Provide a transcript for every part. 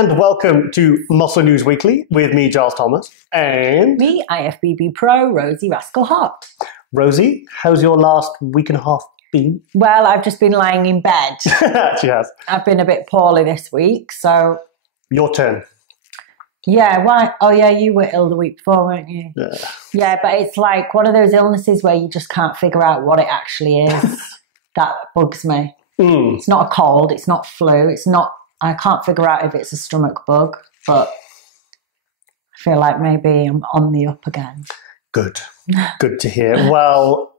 and welcome to Muscle News Weekly with me, Giles Thomas, and me, IFBB Pro, Rosie Rascal Hart. Rosie, how's your last week and a half been? Well, I've just been lying in bed. She has. I've been a bit poorly this week, so... Your turn. Yeah, why? Oh, yeah, you were ill the week before, weren't you? Yeah. Yeah, but it's like one of those illnesses where you just can't figure out what it actually is. That bugs me. It's not a cold, it's not flu, it's not... I can't figure out if it's a stomach bug, but I feel like maybe I'm on the up again. Good. Good to hear. Well,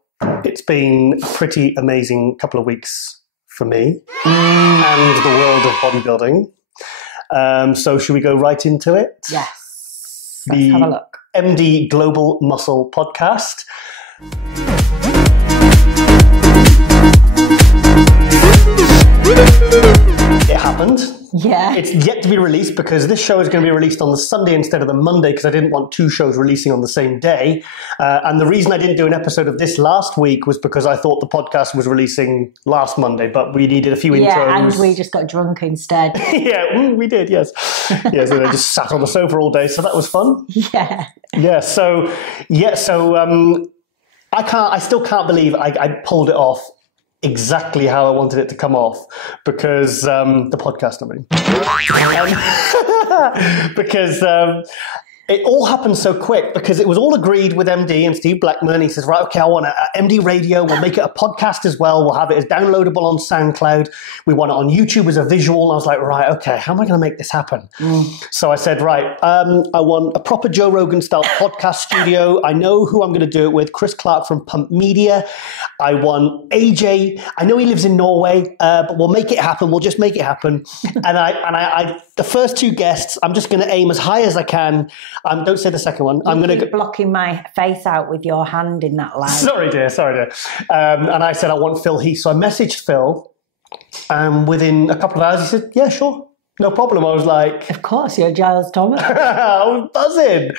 it's been a pretty amazing couple of weeks for me and the world of bodybuilding. So should we go right into it? Yes. Let's have a look. MD Global Muscle Podcast. It happened. Yeah. It's yet to be released because this show is going to be released on the Sunday instead of the Monday because I didn't want two shows releasing on the same day. And the reason I didn't do an episode of this last week was because I thought the podcast was releasing last Monday, but we needed a few intros. Yeah, and we just got drunk instead. Yeah, we did, yes. Yeah, so they just sat on the sofa all day, so that was fun. Yeah. Yeah, so I still can't believe I pulled it off exactly how I wanted it to come off because the podcast, I mean. Because it all happened so quick because it was all agreed with MD and Steve Blackman. He says, right, okay, I want a MD radio. We'll make it a podcast as well. We'll have it as downloadable on SoundCloud. We want it on YouTube as a visual. And I was like, right, okay, how am I going to make this happen? So I said, right, I want a proper Joe Rogan style podcast studio. I know who I'm going to do it with, Chris Clark from Pump Media. I want AJ. I know he lives in Norway, but we'll make it happen. We'll just make it happen. And I the first two guests, I'm just going to aim as high as I can. Don't say the second one. I'm going to blocking my face out with your hand in that light. Sorry, dear. And I said I want Phil Heath. So I messaged Phil, and within a couple of hours, he said, "Yeah, sure, no problem." I was like, "Of course, you're Giles Thomas." I was buzzing.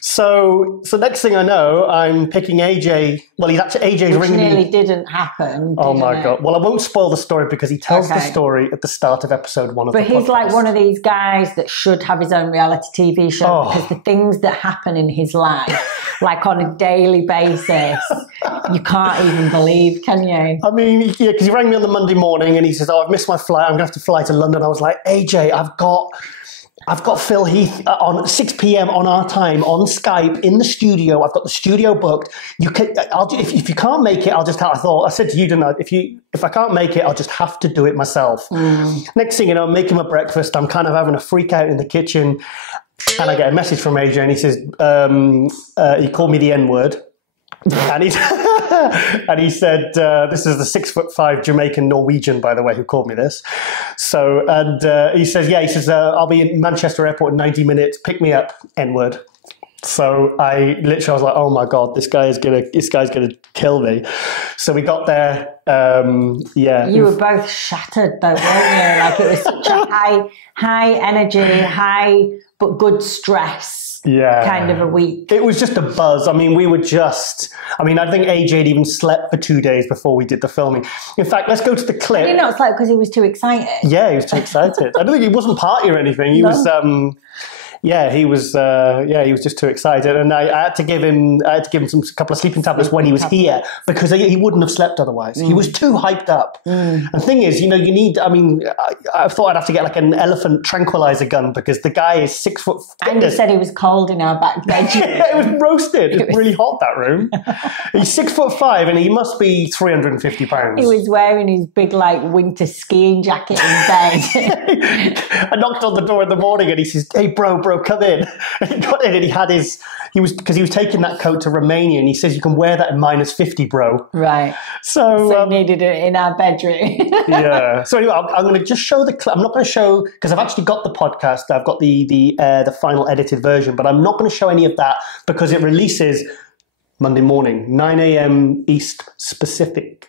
So next thing I know, I'm picking AJ. Well, AJ's Which ringing me. nearly didn't happen. Oh my God. Well, I won't spoil the story because he tells the story at the start of episode 1 of the podcast. But he's like one of these guys that should have his own reality TV show because the things that happen in his life, like on a daily basis, you can't even believe, can you? I mean, yeah, because he rang me on the Monday morning and he says, "Oh, I've missed my flight. I'm going to have to fly to London." I was like, AJ, I've got Phil Heath on 6 p.m. on our time on Skype in the studio. I've got the studio booked. If you can't make it, I said to you, didn't I? If I can't make it, I'll just have to do it myself. Next thing you know, I'm making my breakfast. I'm kind of having a freak out in the kitchen. And I get a message from AJ and he says, he called me the N-word. And he said, this is the 6'5" Jamaican Norwegian, by the way, who called me this. So, and he says, I'll be in Manchester Airport in 90 minutes. Pick me up, N-word. So I was like, oh my God, this guy's gonna kill me. So we got there. You were both shattered though, weren't you? Like it was such a high energy, but good stress. Kind of a week. It was just a buzz. I mean, I think AJ had even slept for 2 days before we did the filming. In fact, let's go to the clip. Did he not sleep because he was too excited? Yeah, he was too excited. I don't think he wasn't partying or anything. He was he was just too excited, and I had to give him a couple of sleeping tablets when he was here because he wouldn't have slept otherwise. He was too hyped up. And the thing is, you need. I mean, I thought I'd have to get like an elephant tranquilizer gun because the guy is 6 foot. And he said he was cold in our back bedroom. Yeah, it was roasted. It was really hot, that room. He's 6'5" and he must be 350 pounds. He was wearing his big like winter skiing jacket in bed. I knocked on the door in the morning and he says, "Hey, bro, come in." And he got in and he was taking that coat to Romania and he says, "You can wear that in -50, bro." Right. So he needed it in our bedroom. Yeah. So anyway, I'm going to just show the clip. I'm not going to show, because I've actually got the podcast. I've got the final edited version, but I'm not going to show any of that because it releases Monday morning, 9 a.m. East specific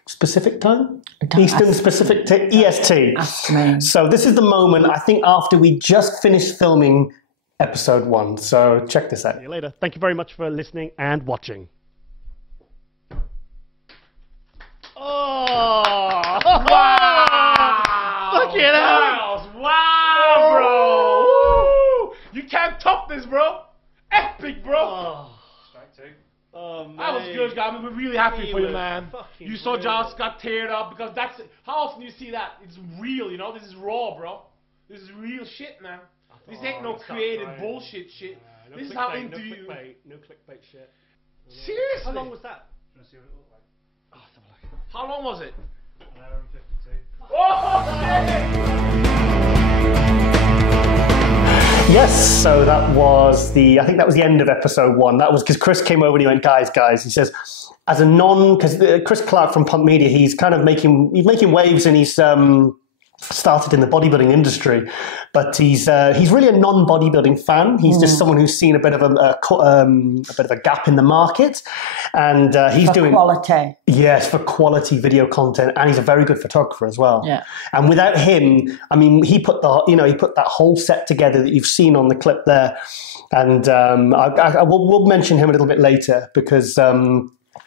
time? Eastern specific EST. Ask me. So this is the moment, I think, after we just finished filming episode 1. So check this out. See you later. Thank you very much for listening and watching. Oh! Wow! Look at that! Wow, bro! top this, bro. Epic, bro. Oh. Strike two. Oh, man. That was good, guys. We're really happy for you, man. You saw Giles got teared up because that's how often you see that. It's real, you know. This is raw, bro. This is real shit, man. This ain't no creative bullshit shit. No this is clickbait, how interview. No clickbait shit. Seriously? How long was that? Let's see what it looked like. Oh, let's have a look. How long was it? An hour and 52. Oh shit! Yes, so that was I think that was the end of episode 1. That was because Chris came over and he went, guys, he says, as a because Chris Clark from Pump Media, he's kind of making waves, and he's started in the bodybuilding industry, but he's really a non-bodybuilding fan. He's just someone who's seen a bit of a gap in the market, and he's doing quality. Yes, for quality video content, and he's a very good photographer as well. Yeah. And without him, I mean, he put that whole set together that you've seen on the clip there, and we'll mention him a little bit later because.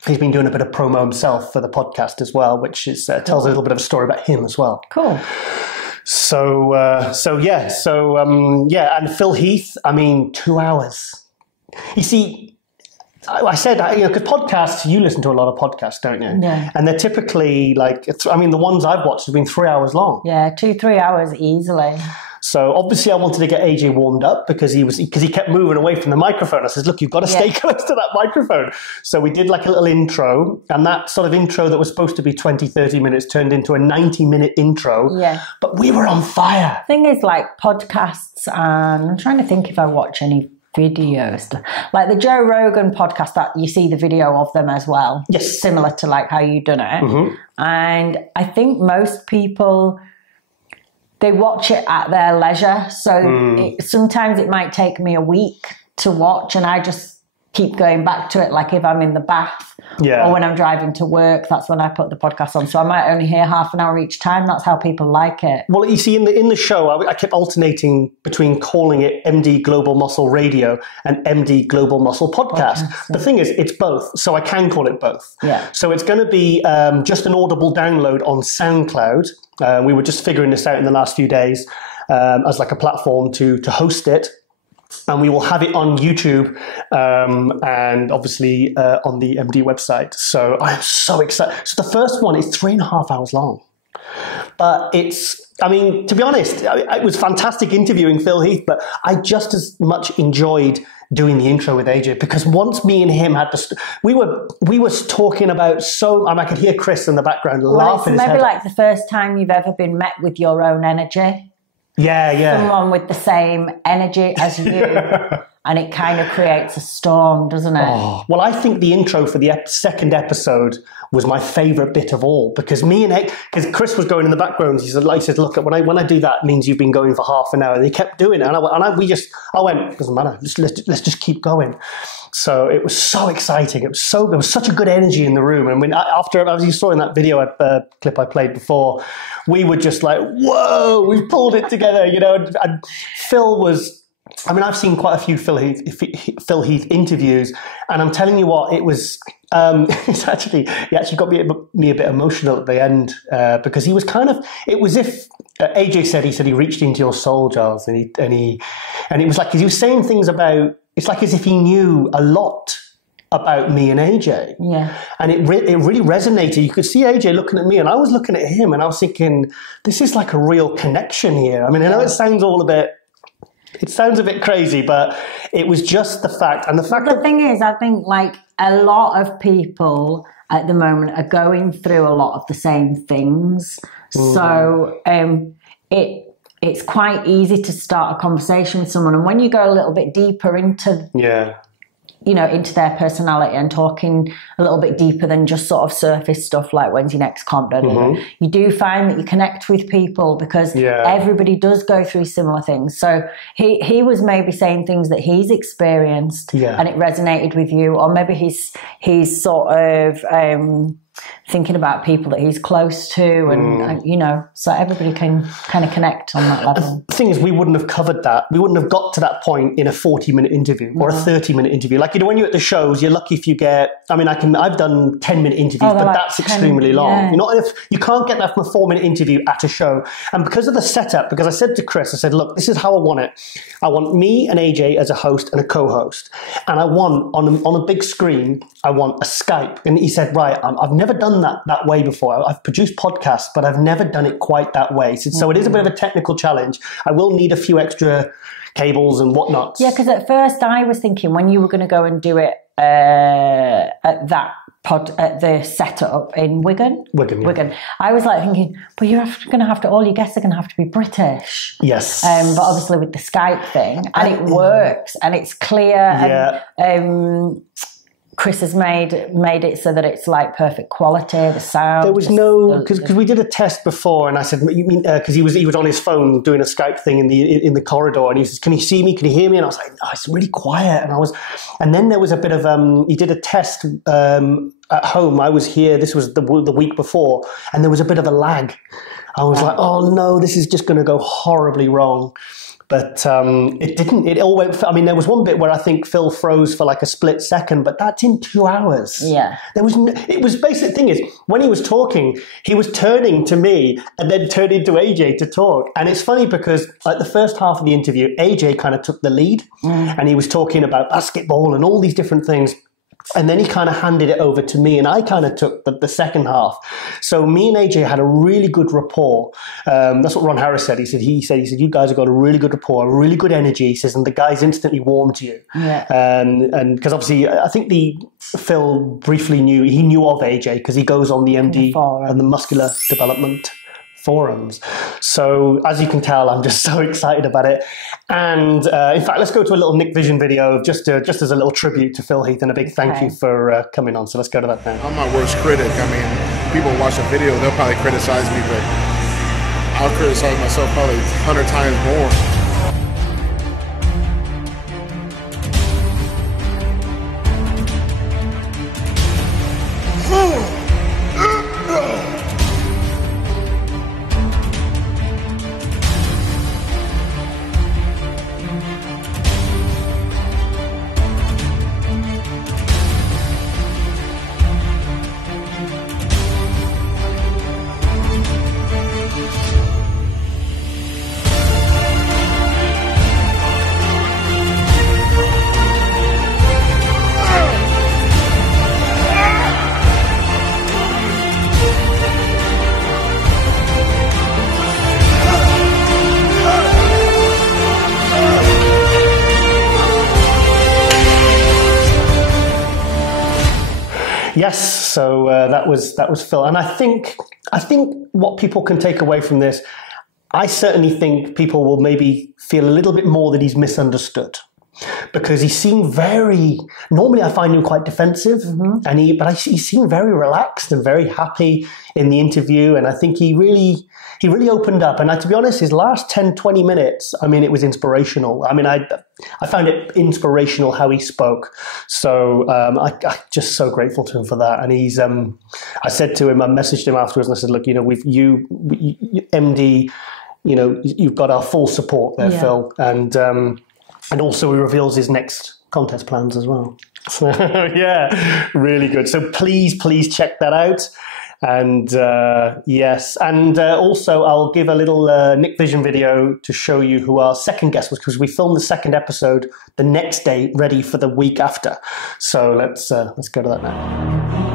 He's been doing a bit of promo himself for the podcast as well, which is tells a little bit of a story about him as well. Cool. So and Phil Heath, I mean, 2 hours. You see, I said, because podcasts, you listen to a lot of podcasts, don't you? Yeah. And they're typically the ones I've watched have been 3 hours long. Yeah, 2-3 hours easily. So obviously I wanted to get AJ warmed up because he kept moving away from the microphone. I said, look, you've got to stay close to that microphone. So we did like a little intro, and that sort of intro that was supposed to be 20, 30 minutes turned into a 90-minute intro. Yeah. But we were on fire. Thing is, like podcasts, and I'm trying to think if I watch any videos. Like the Joe Rogan podcast, that you see the video of them as well. Yes. Similar to like how you done it. Mm-hmm. And I think most people... they watch it at their leisure. So sometimes it might take me a week to watch, and I just keep going back to it. Like if I'm in the bath or when I'm driving to work, that's when I put the podcast on. So I might only hear half an hour each time. That's how people like it. Well, you see, in the show, I kept alternating between calling it MD Global Muscle Radio and MD Global Muscle Podcast. The thing is, it's both, so I can call it both. Yeah. So it's going to be just an audible download on SoundCloud. We were just figuring this out in the last few days as like a platform to host it. And we will have it on YouTube and obviously on the MD website. So I'm so excited. So the first one is 3.5 hours long. But to be honest, it was fantastic interviewing Phil Heath, but I just as much enjoyed doing the intro with AJ, because once me and him had we were talking about I could hear Chris in the background laughing. It's maybe like the first time you've ever been met with your own energy. Yeah. Someone with the same energy as you. And it kind of creates a storm, doesn't it? Oh, well, I think the intro for the second episode was my favourite bit of all, because because Chris was going in the background. He said, look, when I do that, it means you've been going for half an hour. And he kept doing it. I went, doesn't matter, let's just keep going. So it was so exciting. There was such a good energy in the room. And as you saw in that video clip I played before, we were just like, whoa, we pulled it together, and Phil was... I've seen quite a few Phil Heath interviews, and I'm telling you what, it was. He actually got me a bit emotional at the end because he was kind of. It was if AJ said he reached into your soul, Giles, and it was like he was saying things about. It's like as if he knew a lot about me and AJ. Yeah. And it really resonated. You could see AJ looking at me, and I was looking at him, and I was thinking, this is like a real connection here. I mean, I know it sounds all a bit. It sounds a bit crazy, but it was just the fact. And the thing is, I think like a lot of people at the moment are going through a lot of the same things. So it's quite easy to start a conversation with someone. And when you go a little bit deeper into into their personality and talking a little bit deeper than just sort of surface stuff like when's your next comp, you do find that you connect with people because everybody does go through similar things. So he was maybe saying things that he's experienced and it resonated with you, or maybe he's sort of thinking about people that he's close to, and you know, so everybody can kind of connect on that level. The thing is, we wouldn't have covered that. We wouldn't have got to that point in a 40-minute interview or a 30-minute interview. Like, you know, when you're at the shows, you're lucky if you get. I mean, I've done 10-minute interviews, but like that's 10, extremely long. Yeah. You can't get that from a 4-minute interview at a show. And because of the setup, because I said to Chris, I said, look, this is how I want it. I want me and AJ as a host and a co-host, and I want on a big screen, I want a Skype. And he said, right, I've never done that way before. I've produced podcasts, but I've never done it quite that way. So it is a bit of a technical challenge. I will need a few extra cables and whatnot. Yeah, because at first I was thinking when you were going to go and do it at the setup in Wigan. I was like thinking, but you're going to have to, all your guests are going to have to be British. Yes. But obviously with the Skype thing, and it works, and it's clear. Yeah. And, Chris has made it so that it's like perfect quality, the sound. There was no, because we did a test before, and I said, you mean, because he was on his phone doing a Skype thing in the corridor, and he says, can you see me? Can you hear me? And I was like, no, it's really quiet. And then there was a bit of, he did a test at home. I was here, this was the week before, and there was a bit of a lag. I was like, oh no, this is just going to go horribly wrong. But it didn't. It all went. I mean, there was one bit where I think Phil froze for like a split second, but that's in 2 hours. Yeah. It was basic thing is when he was talking, he was turning to me and then turning to AJ to talk. And it's funny because like the first half of the interview, AJ kind of took the lead, and he was talking about basketball and all these different things. And then he kind of handed it over to me, and I kind of took the second half. So me and AJ had a really good rapport. That's what Ron Harris said. He said, you guys have got a really good rapport, a really good energy. He says, and the guys instantly warmed to you. Yeah. And because obviously, I think Phil briefly knew of AJ because he goes on the MD and the muscular development forums. So as you can tell, I'm just so excited about it. And in fact, let's go to a little Nick Vision video just as a little tribute to Phil Heath and a big thank you for coming on. So let's go to that now. I'm my worst critic. I mean, people watch a video, they'll probably criticize me, but I'll criticize myself probably 100 times more. Yes, so that was Phil, and I think what people can take away from this, I certainly think people will maybe feel a little bit more that he's misunderstood, because he seemed very. Normally, I find him quite defensive, and he seemed very relaxed and very happy in the interview, and I think he really opened up. And to be honest, his last 10, 20 minutes, I mean, it was inspirational. I mean, I found it inspirational how he spoke. So I'm just so grateful to him for that. And he's, I said to him, I messaged him afterwards and I said, look, you know, you MD, you know, you've got our full support there, Phil. And also he reveals his next contest plans as well. So yeah, really good. So please check that out. And yes, and also I'll give a little Nick Vision video to show you who our second guest was, because we filmed the second episode the next day, ready for the week after. So let's go to that now.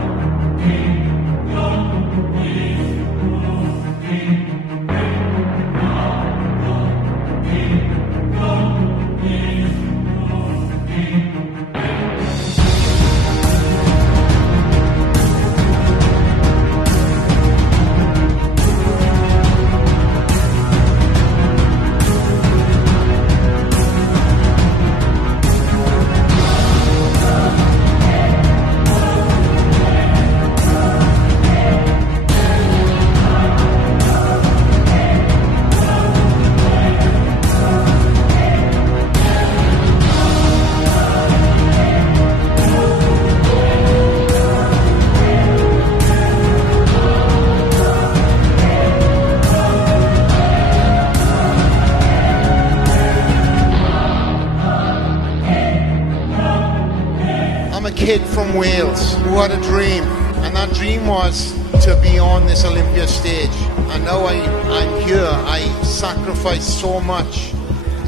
kid from Wales who had a dream, and that dream was to be on this Olympia stage. I know I'm here. I sacrificed so much.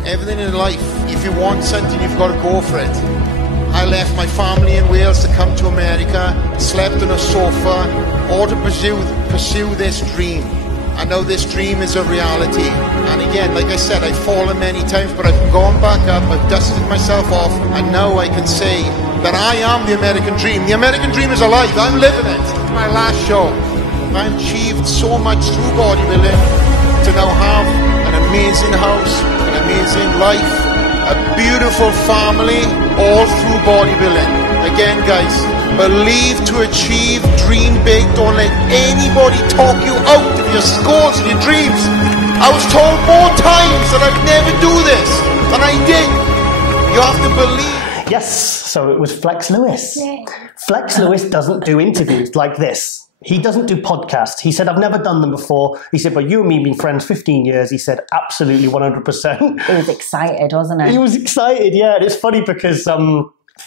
Everything in life, if you want something, you've got to go for it. I left my family in Wales to come to America, slept on a sofa, all to pursue this dream. I know this dream is a reality. And again, like I said, I've fallen many times, but I've gone back up, I've dusted myself off, and now I can say that I am the American dream. The American dream is alive. I'm living it. My last show, I've achieved so much through bodybuilding to now have an amazing house, an amazing life, a beautiful family, all through bodybuilding. Again, guys, believe to achieve, dream big. Don't let anybody talk you out of your goals and your dreams. I was told more times that I'd never do this, and I did. You have to believe. Yes, so it was Flex Lewis. Yeah. Flex Lewis doesn't do interviews like this. He doesn't do podcasts. He said, I've never done them before. He said, but you and me have been friends 15 years. He said, absolutely 100%. He was excited, wasn't he? He was excited, yeah. And it's funny because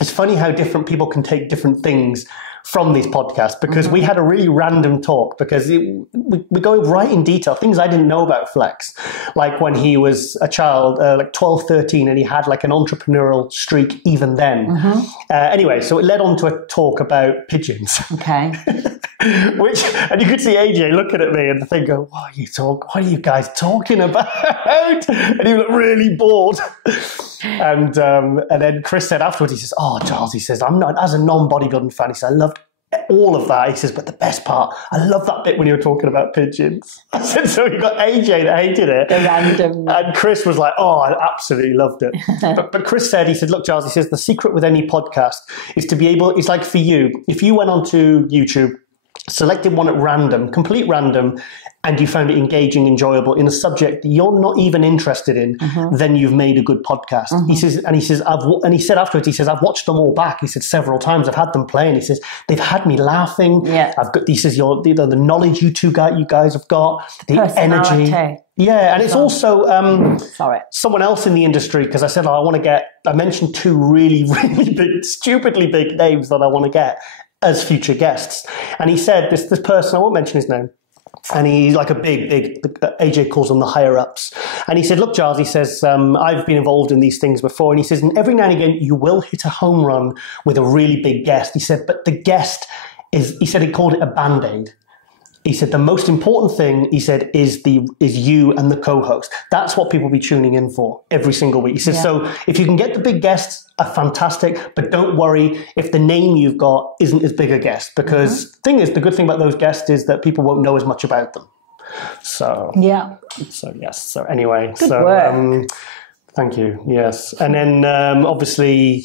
it's funny how different people can take different things from these podcasts, because we had a really random talk, because we go right in detail, things I didn't know about Flex, like when he was a child, like 12, 13, and he had like an entrepreneurial streak even then. Anyway, so it led on to a talk about pigeons. Okay. And you could see AJ looking at me and think, what are you guys talking about? And he looked really bored. And then Chris said afterwards, he says, Giles, he says, I'm not, as a non-bodybuilding fan, he said, I loved all of that. He says, but the best part, I love that bit when you were talking about pigeons. I said, so you got AJ that hated it. The random. And Chris was like, I absolutely loved it. but Chris said, he said, look, Giles, he says, the secret with any podcast is to be able, it's like for you, if you went onto YouTube, selected one at random, complete random, and you found it engaging, enjoyable in a subject that you're not even interested in, then you've made a good podcast. He says, and he said afterwards, he says, I've watched them all back. He said several times, I've had them play, and he says they've had me laughing. Yeah, he says the knowledge you guys have got, the energy. Yeah, and it's also someone else in the industry, because I said I mentioned two really, really big, stupidly big names that I want to get as future guests. And he said, this person, I won't mention his name, and he's like a big, AJ calls them the higher ups. And he said, look, Giles, he says, I've been involved in these things before. And he says, and every now and again, you will hit a home run with a really big guest. He said, but the guest he said he called it a Band-Aid. He said, the most important thing, he said, is you and the co-host. That's what people be tuning in for every single week. He says, so if you can get the big guests, are fantastic, but don't worry if the name you've got isn't as big a guest, because the good thing about those guests is that people won't know as much about them. So, yes. So anyway, good work. Thank you. Yes. And then obviously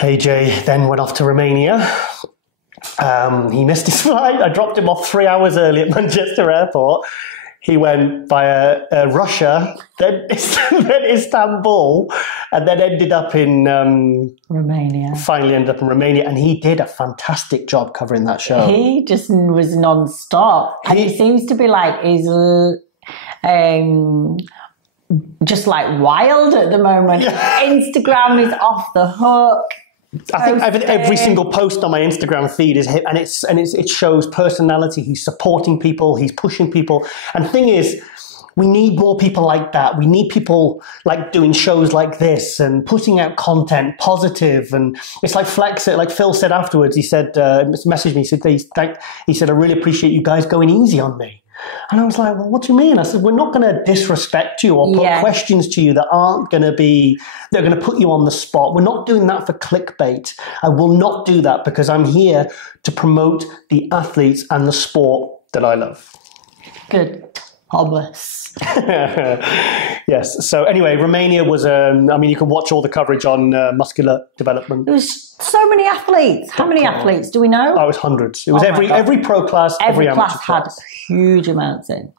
AJ then went off to Romania. He missed his flight. I dropped him off 3 hours early at Manchester Airport. He went via Russia, then Istanbul, and then ended up in Romania. Finally ended up in Romania, and he did a fantastic job covering that show. He just was non-stop. And he seems to be like, he's just like wild at the moment. Yeah. Instagram is off the hook. I think every single post on my Instagram feed is him, and it shows personality. He's supporting people, he's pushing people. And the thing is, we need more people like that. We need people like doing shows like this and putting out content, positive. And it's like Flex, like Phil said afterwards, he said, messaged me, he said, I really appreciate you guys going easy on me. And I was like, well, what do you mean? I said, we're not going to disrespect you or put questions to you that aren't going to be, they're going to put you on the spot. We're not doing that for clickbait. I will not do that, because I'm here to promote the athletes and the sport that I love. Good. Obvious. Yes. So anyway, Romania was, you can watch all the coverage on muscular development. There was so many athletes. How many athletes do we know? Oh, it was hundreds. It was every pro class, every amateur class. Had huge amounts in.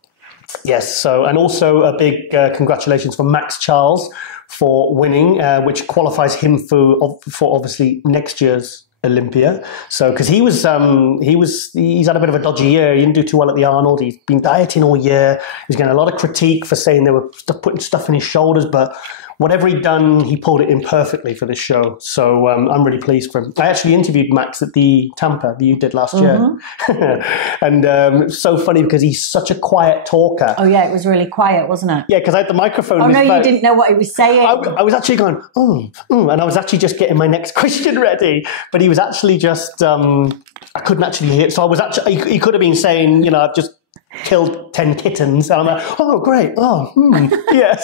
Yes. So, and also a big congratulations for Max Charles for winning, which qualifies him for obviously next year's Olympia. So, because he's had a bit of a dodgy year. He didn't do too well at the Arnold. He's been dieting all year. He's getting a lot of critique for saying they were putting stuff in his shoulders, but whatever he'd done, he pulled it in perfectly for this show. So I'm really pleased for him. I actually interviewed Max at the Tampa that you did last year. And it's so funny because he's such a quiet talker. Oh, yeah, it was really quiet, wasn't it? Yeah, because I had the microphone. Oh, in his no, mouth. you didn't know what he was saying. I was actually going, and I was actually just getting my next question ready. But he was actually just, I couldn't actually hear it. So I was actually, he could have been saying, you know, I've just killed 10 kittens. And I'm like, oh, great. Yeah,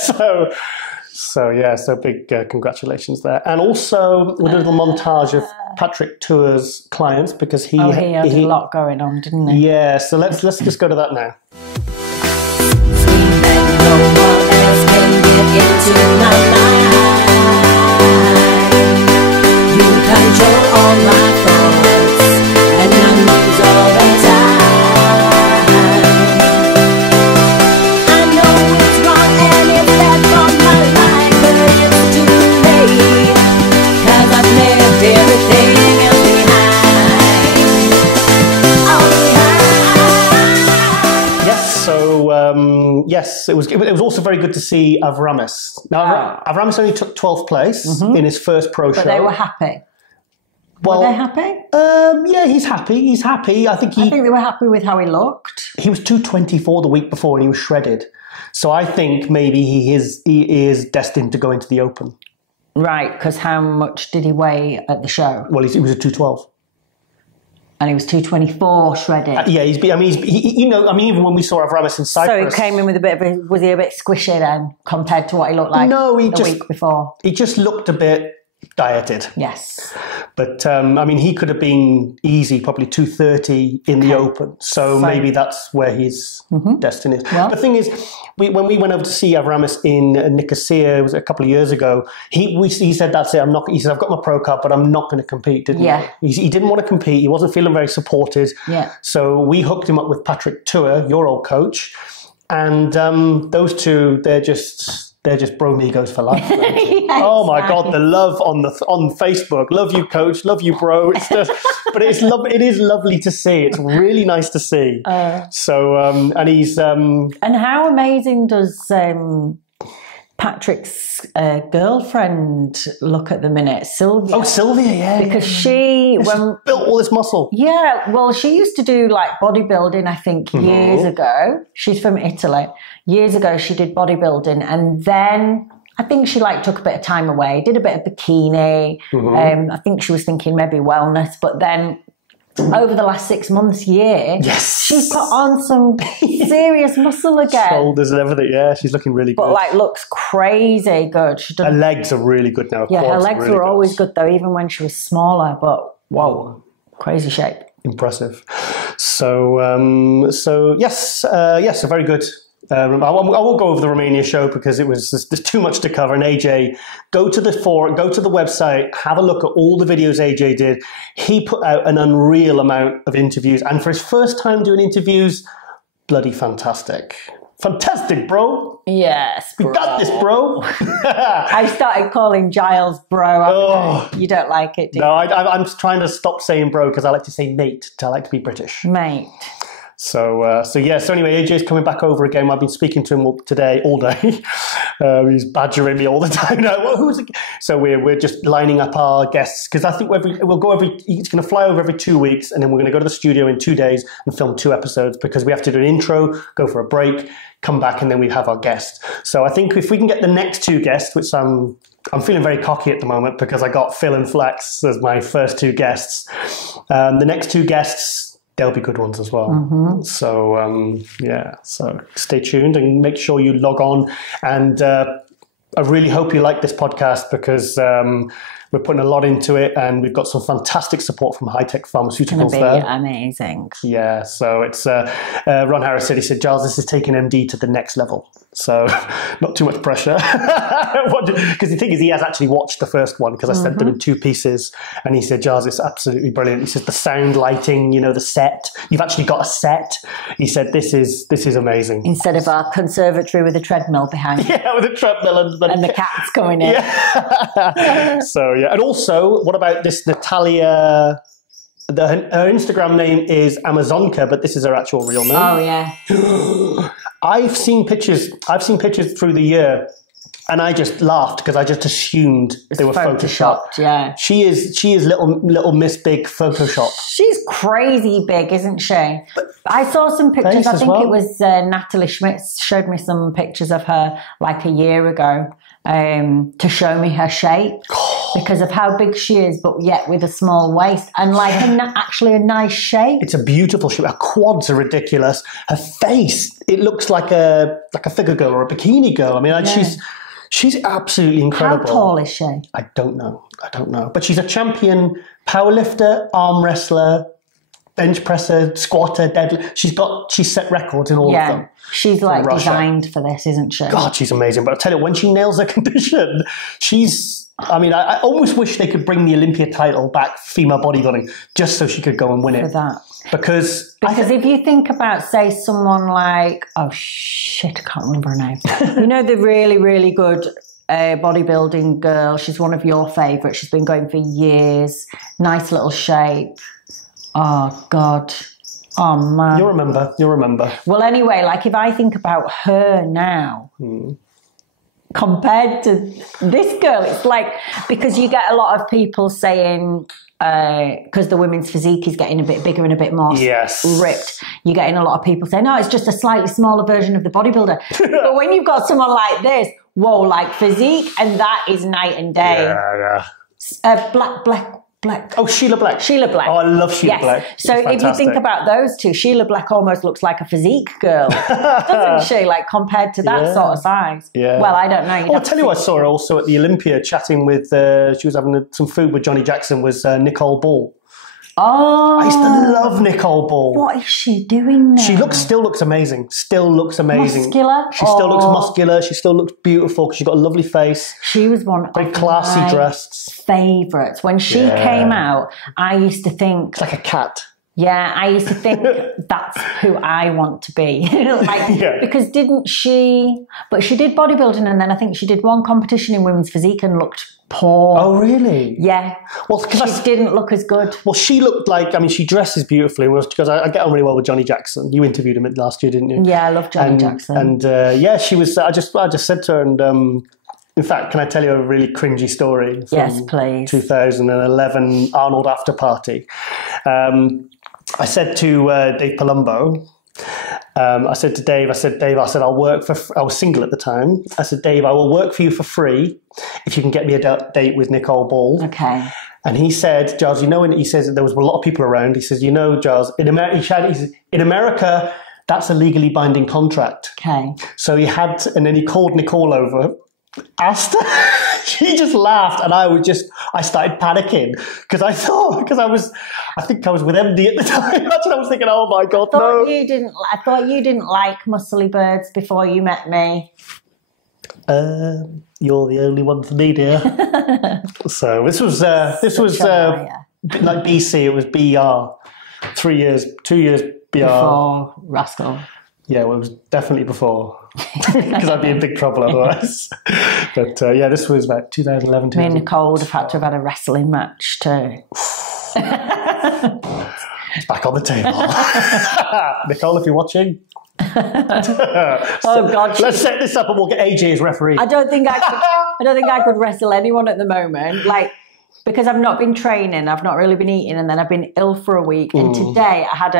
so big congratulations there. And also, we did a little montage of Patrick Tour's clients because he had a lot going on, didn't he? Yeah, so let's just go to that now. Yes, it was also very good to see Aramis. Now, Aramis only took 12th place in his first pro show. But they were happy. Well, were they happy? Yeah, he's happy. He's happy. I think they were happy with how he looked. He was 224 the week before and he was shredded. So I think maybe he is destined to go into the Open. Right, because how much did he weigh at the show? Well, he was at 212. And he was 224 shredded. Yeah, even when we saw Aramis in Cyprus. So he came in with was he a bit squishy then, compared to what he looked like the week before? He just looked a bit dieted. Yes. But, he could have been easy, probably 230 in the Open. So maybe that's where his destiny is. Well, the thing is, when we went over to see Aramis in Nicosia, it was a couple of years ago, he said, that's it, he said, I've got my pro card, but I'm not going to compete, didn't he? He didn't want to compete. He wasn't feeling very supported. Yeah. So we hooked him up with Patrick Tour, your old coach. And those two, they're just bromigos for life. Oh my God, the love on Facebook. Love you, coach. Love you, bro. It's just, but it is lovely to see. It's really nice to see. And he's and how amazing does Patrick's girlfriend look at the minute, Sylvia? Oh, Sylvia, yeah. Because she built all this muscle. Yeah, well, she used to do like bodybuilding, I think, years ago. She's from Italy. Years ago, she did bodybuilding, and then I think she took a bit of time away, did a bit of bikini. I think she was thinking maybe wellness, but then over the last 6 months, year, she's put on some serious muscle again. Shoulders and everything, yeah, she's looking really good. But looks crazy good. Her legs are really good now. Yeah, her legs really were always good though, even when she was smaller, but whoa, crazy shape. Impressive. So very good. I won't go over the Romania show because there's too much to cover. And AJ, go to the website, have a look at all the videos AJ did. He put out an unreal amount of interviews, and for his first time doing interviews, bloody fantastic. Fantastic, bro. Yes, bro. You got this, bro. I started calling Giles bro. You don't like it, do you? No, I'm trying to stop saying bro because I like to say mate. I like to be British. Mate. So anyway, AJ's coming back over again. I've been speaking to him all day. He's badgering me all the time now. So we're just lining up our guests because I think he's going to fly over every 2 weeks, and then we're going to go to the studio in 2 days and film 2 episodes because we have to do an intro, go for a break, come back, and then we have our guest. So I think if we can get the next 2 guests, which I'm feeling very cocky at the moment because I got Phil and Flex as my first 2 guests. The next 2 guests, they'll be good ones as well. So, so stay tuned and make sure you log on. And I really hope you like this podcast because we're putting a lot into it and we've got some fantastic support from high-tech pharmaceuticals there. It's going to be amazing. Yeah, so it's Ron Harris said, Giles, this is taking MD to the next level. So not too much pressure. Because the thing is, he has actually watched the first one because I sent them in 2 pieces. And he said, Giles, it's absolutely brilliant. He says, the sound, lighting, the set. You've actually got a set. He said, this is amazing. Instead of our conservatory with a treadmill behind. Yeah, with a treadmill. And the cats coming in. Yeah. So, yeah. And also, what about this Natalia? Her Instagram name is Amazonka, but this is her actual real name. Oh, yeah. I've seen pictures through the year And I just laughed because I just assumed they were photoshopped. Yeah, she is little Miss Big Photoshop. She's crazy big, isn't she? But I saw some pictures. I think it was Natalie Schmidt showed me some pictures of her like a year ago to show me her shape because of how big she is, but yet with a small waist and like actually a nice shape. It's a beautiful shape. Her quads are ridiculous. Her face, it looks like a figure girl or a bikini girl. I mean, she's absolutely incredible. How tall is she? I don't know. But she's a champion powerlifter, arm wrestler, bench presser, squatter, deadlift. She's set records in all of them. She's like designed for this, isn't she? God, she's amazing. But I'll tell you, when she nails her condition, I almost wish they could bring the Olympia title back for female bodybuilding just so she could go and win it. For that. Because if you think about, say, someone like, oh shit, I can't remember her name. You know, the really, really good bodybuilding girl. She's one of your favourites. She's been going for years. Nice little shape. Oh, God. Oh, man. You'll remember. Well, anyway, like if I think about her now, compared to this girl, it's like, because you get a lot of people saying, because the women's physique is getting a bit bigger and a bit more ripped, you're getting a lot of people saying, no, it's just a slightly smaller version of the bodybuilder. But when you've got someone like this, whoa, like physique, and that is night and day. Yeah. Black. Oh, Sheila Black. Oh, I love Sheila Black. So if you think about those two, Sheila Black almost looks like a physique girl, doesn't she? Like compared to that sort of size. Yeah. Well, I don't know. I'll tell you, I saw her also at the Olympia chatting with, she was having some food with Johnny Jackson, was Nicole Ball. Oh. I used to love Nicole Ball. What is she doing now? She still looks amazing. Muscular? She still looks muscular. She still looks beautiful because she's got a lovely face. She was one very classy dressed. Favourites. When she came out, I used to think... It's like a cat. Yeah, I used to think that's who I want to be. Because didn't she... But she did bodybuilding, and then I think she did one competition in women's physique and looked poor. Oh, really? Yeah. Well, she didn't look as good. Well, she looked like... I mean, she dresses beautifully, because I get on really well with Johnny Jackson. You interviewed him last year, didn't you? Yeah, I love Johnny Jackson. And she was... I just said to her, and... in fact, can I tell you a really cringy story? From yes, please. 2011 Arnold after party. I said to Dave Palumbo, I said to Dave, I'll work for, I was single at the time. I said, Dave, I will work for you for free if you can get me a date with Nicole Ball. Okay. And he said, Giles, he says that there was a lot of people around. He says, Giles, in America, that's a legally binding contract. Okay. So and then he called Nicole over, asked her, she just laughed, and I started panicking because I think I was with MD at the time. That's what I was thinking. Oh my God, I thought you didn't like muscly birds before you met me. You're the only one for me, dear. So this was like BC. It was BR. 2 years BR. Before Rascal. Yeah, well, it was definitely before, because I'd be in big trouble otherwise. But this was about 2011. Me and Nicole would have had to have had a wrestling match too. It's back on the table. Nicole, if you're watching. Oh God! Let's set this up and we'll get AJ as referee. I don't think I could wrestle anyone at the moment. Because I've not been training, I've not really been eating, and then I've been ill for a week. And today I had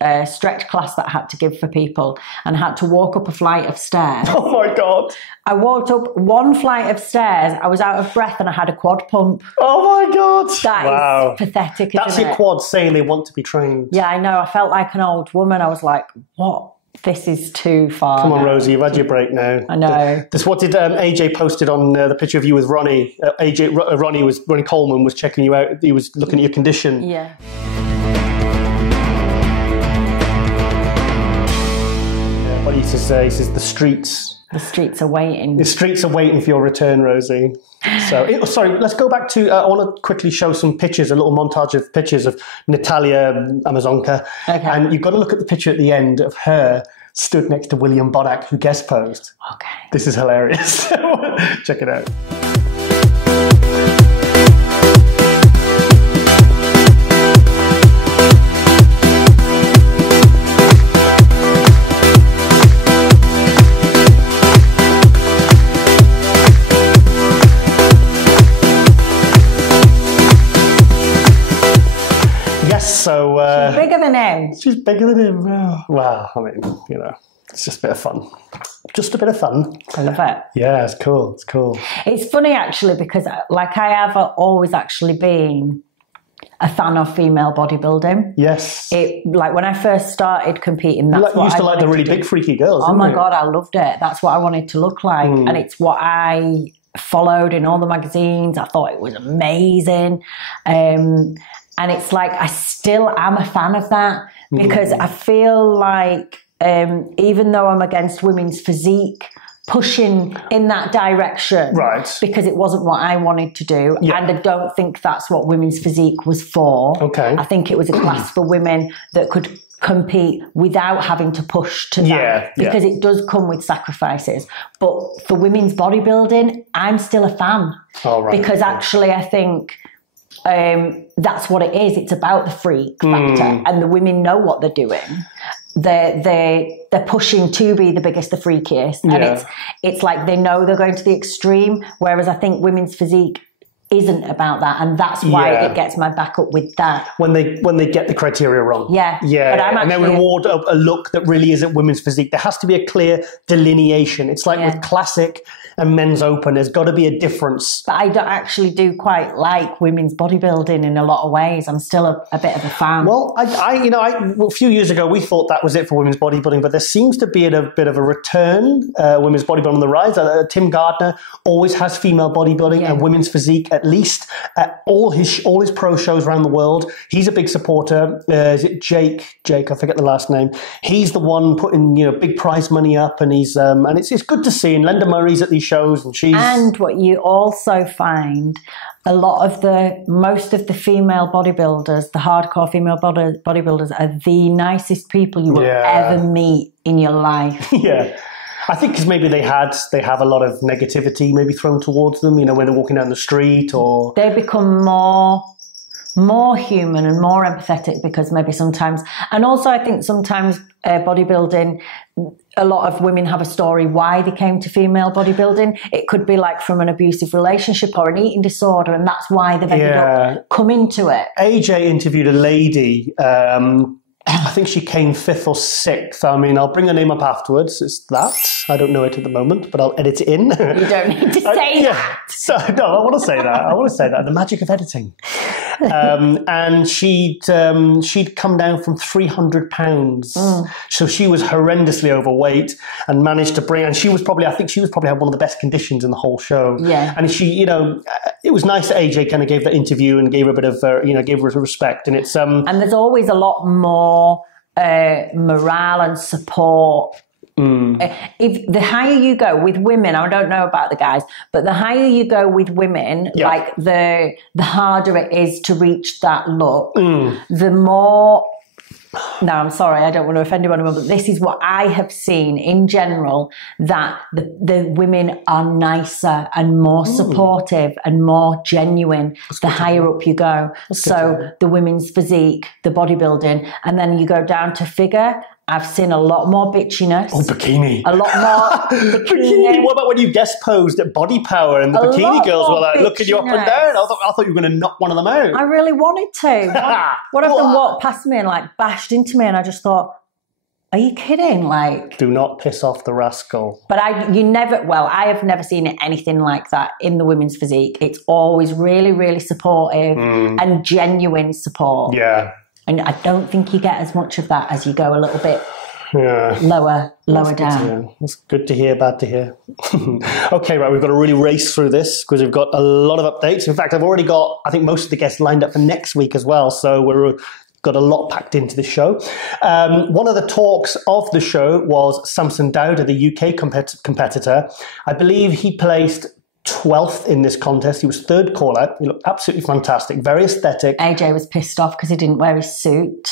a stretch class that I had to give for people, and I had to walk up a flight of stairs. Oh my God. I walked up one flight of stairs, I was out of breath, and I had a quad pump. Oh my God. That is pathetic, isn't it? That's your quads saying they want to be trained. Yeah, I know. I felt like an old woman. I was like, what? This is too far. Come on, Rosie, you've had your break now. I know. What did AJ posted on the picture of you with Ronnie? Ronnie Coleman was checking you out. He was looking at your condition. Yeah. What he says, the streets. The streets are waiting. The streets are waiting for your return, Rosie. So, sorry, let's go back to, I want to quickly show some pictures, a little montage of pictures of Natalia Amazonka. Okay. And you've got to look at the picture at the end of her stood next to William Bonac, who guest posed. Okay. This is hilarious. Check it out. bigger than him. She's bigger than him. Wow. I mean, you know, it's just a bit of fun. Just a bit of fun. I love it. Yeah, it's cool. It's cool. It's funny, actually, because like I have always actually been a fan of female bodybuilding. Yes. Like when I first started competing, that's what you used I to like the really big freaky girls. Oh my you? God, I loved it. That's what I wanted to look like. And it's what I followed in all the magazines. I thought it was amazing. And it's like, I still am a fan of that because I feel like even though I'm against women's physique, pushing in that direction, right? Because it wasn't what I wanted to do, and I don't think that's what women's physique was for. Okay, I think it was a class for women that could compete without having to push to that, because it does come with sacrifices. But for women's bodybuilding, I'm still a fan, because actually I think that's what it is. It's about the freak factor, and the women know what they're doing. They're pushing to be the biggest, the freakiest, and it's like they know they're going to the extreme. Whereas I think women's physique isn't about that, and that's why it gets my back up with that. When they get the criteria wrong, yeah. But and they reward a look that really isn't women's physique. There has to be a clear delineation. It's like with classic and men's open, there's got to be a difference. But I don't actually do quite like women's bodybuilding in a lot of ways. I'm still a bit of a fan. Well, a few years ago we thought that was it for women's bodybuilding, but there seems to be a bit of a return. Women's bodybuilding on the rise. Tim Gardner always has female bodybuilding and women's physique, at least at all his pro shows around the world. He's a big supporter. Is it Jake? I forget the last name. He's the one putting big prize money up, and he's and it's good to see. And Linda Murray's at these shows, and what you also find, most of the female bodybuilders, the hardcore female bodybuilders, are the nicest people you will ever meet in your life. I think because maybe they have a lot of negativity maybe thrown towards them, when they're walking down the street, or they become more human and more empathetic, because maybe sometimes, and also I think sometimes bodybuilding, a lot of women have a story why they came to female bodybuilding. It could be like from an abusive relationship or an eating disorder, and that's why they've ended up coming to it. AJ interviewed a lady, I think she came 5th or 6th. I mean, I'll bring her name up afterwards. It's that. I don't know it at the moment, but I'll edit it in. You don't need to say that. So, no, I want to say that. The magic of editing. And she'd come down from 300 pounds. So she was horrendously overweight and managed to bring, and she was probably had one of the best conditions in the whole show. Yeah. And she, it was nice that AJ kind of gave that interview and gave her a bit of, gave her respect. And it's, and there's always a lot more morale and support. If the higher you go with women, I don't know about the guys, but the higher you go with women, like the harder it is to reach that look. The more. No, I'm sorry, I don't want to offend anyone, but this is what I have seen in general, that the women are nicer and more supportive and more genuine the higher up you go. So the women's physique, the bodybuilding, and then you go down to figure. I've seen a lot more bitchiness. Oh, bikini. A lot more bikini. What about when you guest posed at Body Power and the bikini girls were like looking you up and down? I thought you were going to knock one of them out. I really wanted to. One of them walked past me and bashed into me, and I just thought, are you kidding? Do not piss off the rascal. But I have never seen anything like that in the women's physique. It's always really, really supportive and genuine support. Yeah. And I don't think you get as much of that as you go a little bit lower down. That's good to hear, bad to hear. Okay, right, we've got to really race through this because we've got a lot of updates. In fact, I've already got, I think, most of the guests lined up for next week as well. So we've got a lot packed into the show. One of the talks of the show was Samson Dowd, the UK competitor. I believe he placed 12th in this contest. He was 3rd call-out. He looked absolutely fantastic, very aesthetic. AJ was pissed off because he didn't wear his suit.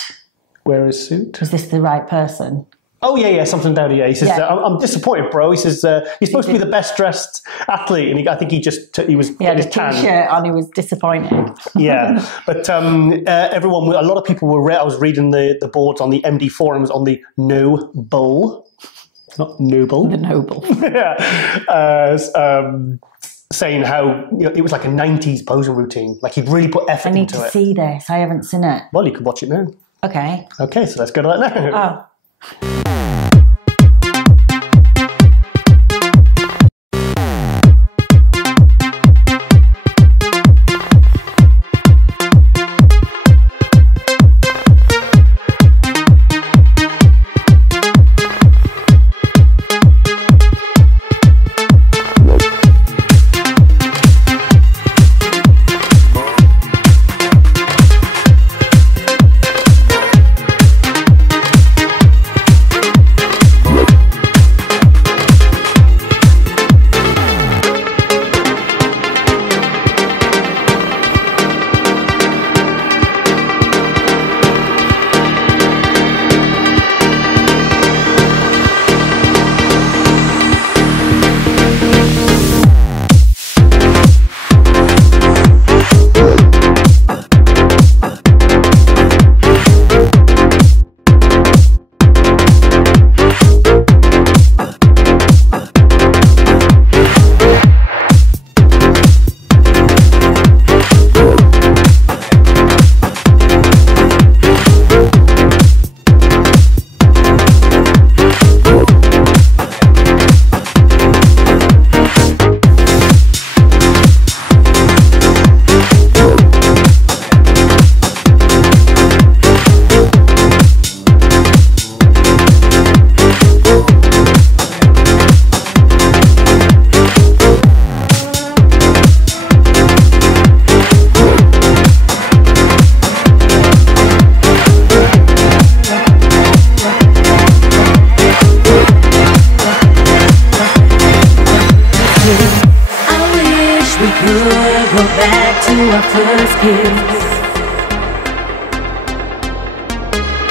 Wear his suit? Was this the right person? Oh, yeah, something down here. He says, I'm disappointed, bro. He says, he's supposed to be the best-dressed athlete, and I think he had his T-shirt on, he was disappointed. Yeah, but a lot of people were, I was reading the boards on the MD forums on the No Bull. Not noble. The noble. Saying how it was like a 90s posing routine. Like he'd really put effort into it. I need to see this. I haven't seen it. Well, you could watch it now. Okay. Okay, so let's go to that now. Oh.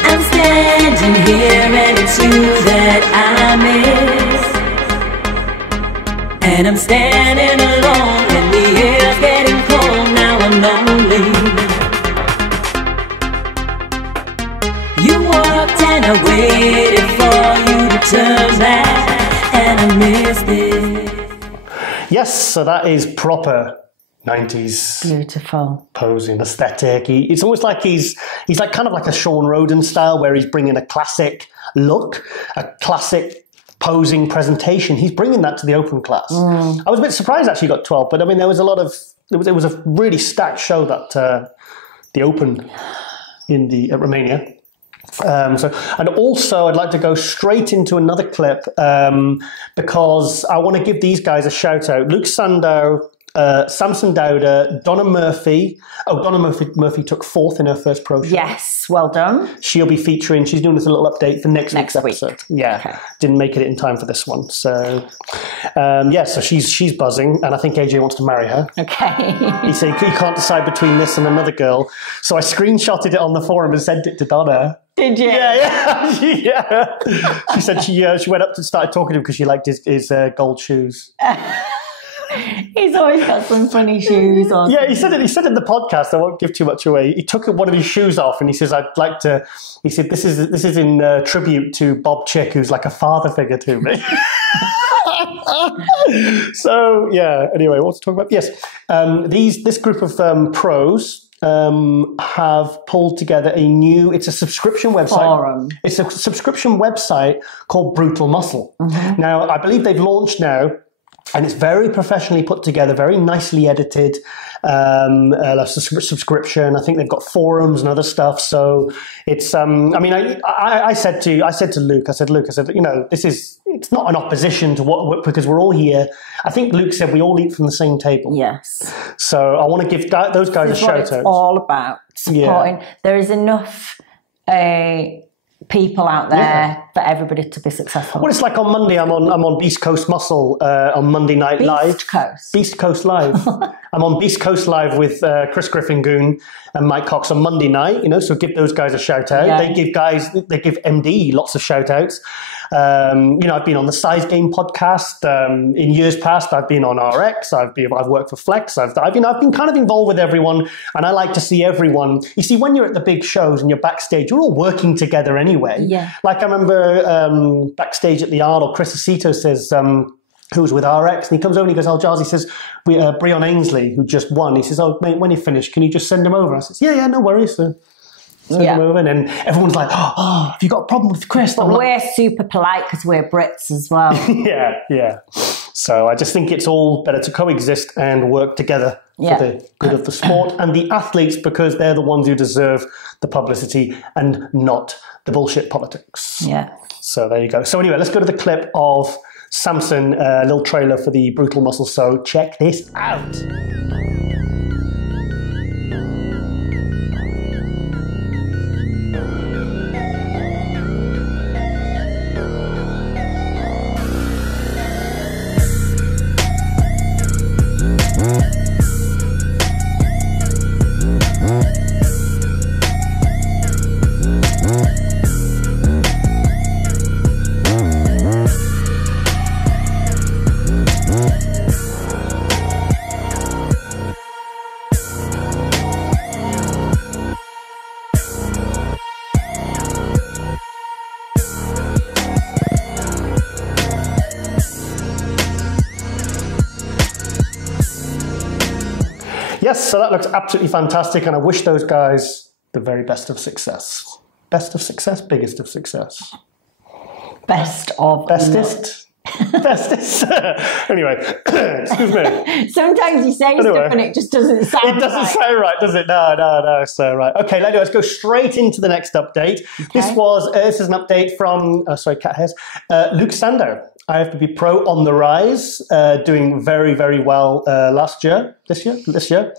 I'm standing here and it's you that I miss. And I'm standing alone and the air's getting cold. Now I'm lonely. You walked and I waited for you to turn back, and I missed it. Yes, so that is proper 90s Beautiful posing aesthetic. It's almost like he's like kind of like a Sean Roden style, where he's bringing a classic look, a classic posing presentation. He's bringing that to the open class. I was a bit surprised actually he got 12, but I mean there was it was a really stacked show that the open at Romania. And also I'd like to go straight into another clip because I want to give these guys a shout out. Luke Sandow, Samson Dowder, Donna Murphy. Oh, Donna Murphy took 4th in her first pro show. Yes, well done. She'll be featuring, she's doing us a little update for next week's week. episode. Yeah, Okay. Didn't make it in time for this one. So, so she's buzzing, and I think AJ wants to marry her. Okay. He said he can't decide between this and another girl. So I screenshotted it on the forum and sent it to Donna. Did you? Yeah. She said she went up and started talking to him because she liked his gold shoes. He's always got some funny shoes on. Yeah, he said in the podcast, I won't give too much away. He took one of his shoes off and he says, I'd like to, he said, this is in tribute to Bob Chick, who's like a father figure to me. So, yeah, anyway, what to talk about? Yes, this group of pros have pulled together it's a subscription website. Forum. It's a subscription website called Brutal Muscle. Mm-hmm. Now, I believe they've launched now, and it's very professionally put together, very nicely edited, subscription. I think they've got forums and other stuff. So it's, I said to Luke, it's not an opposition to what, because we're all here. I think Luke said we all eat from the same table. Yes. So I want to give those guys a shout out. It's all about supporting. Yeah. There is enough people out there for everybody to be successful. Well, it's like on Monday, I'm on Beast Coast Muscle on Monday Night Live. Beast Coast Live. I'm on Beast Coast Live with Chris Griffin-Goon and Mike Cox on Monday night. So give those guys a shout out. Yeah. They give MD lots of shout outs. I've been on the Size Game podcast in years past. I've been on RX. I've worked for Flex. I've been kind of involved with everyone, and I like to see everyone. You see, when you're at the big shows and you're backstage, you're all working together anyway. Yeah. Like I remember backstage at the Arnold, Chris Aceto says, who was with RX, and he comes over and he goes, "Oh, Giles," he says, Breon Ainsley, who just won. He says, "Oh, mate, when you finish, can you just send him over?" I says, "Yeah, no worries." So Yeah. moving, and everyone's like, oh, have you got a problem with Chris? But we're super polite because we're Brits as well. Yeah. So I just think it's all better to coexist and work together for the good of the sport and the athletes, because they're the ones who deserve the publicity and not the bullshit politics. Yeah. So there you go. So anyway, let's go to the clip of Samson, a little trailer for the Brutal Muscle. So check this out. Yes, so that looks absolutely fantastic, and I wish those guys the very best of success. Best of success, biggest of success. Best of Bestest? Bestest. Anyway, excuse me. Sometimes you say stuff and it just doesn't sound right. It doesn't sound right, does it? No. So, right. Okay, let's go straight into the next update. Okay. This is an update from, cat hairs, Luke Sandow. IFBB Pro on the rise, doing very, very well this year.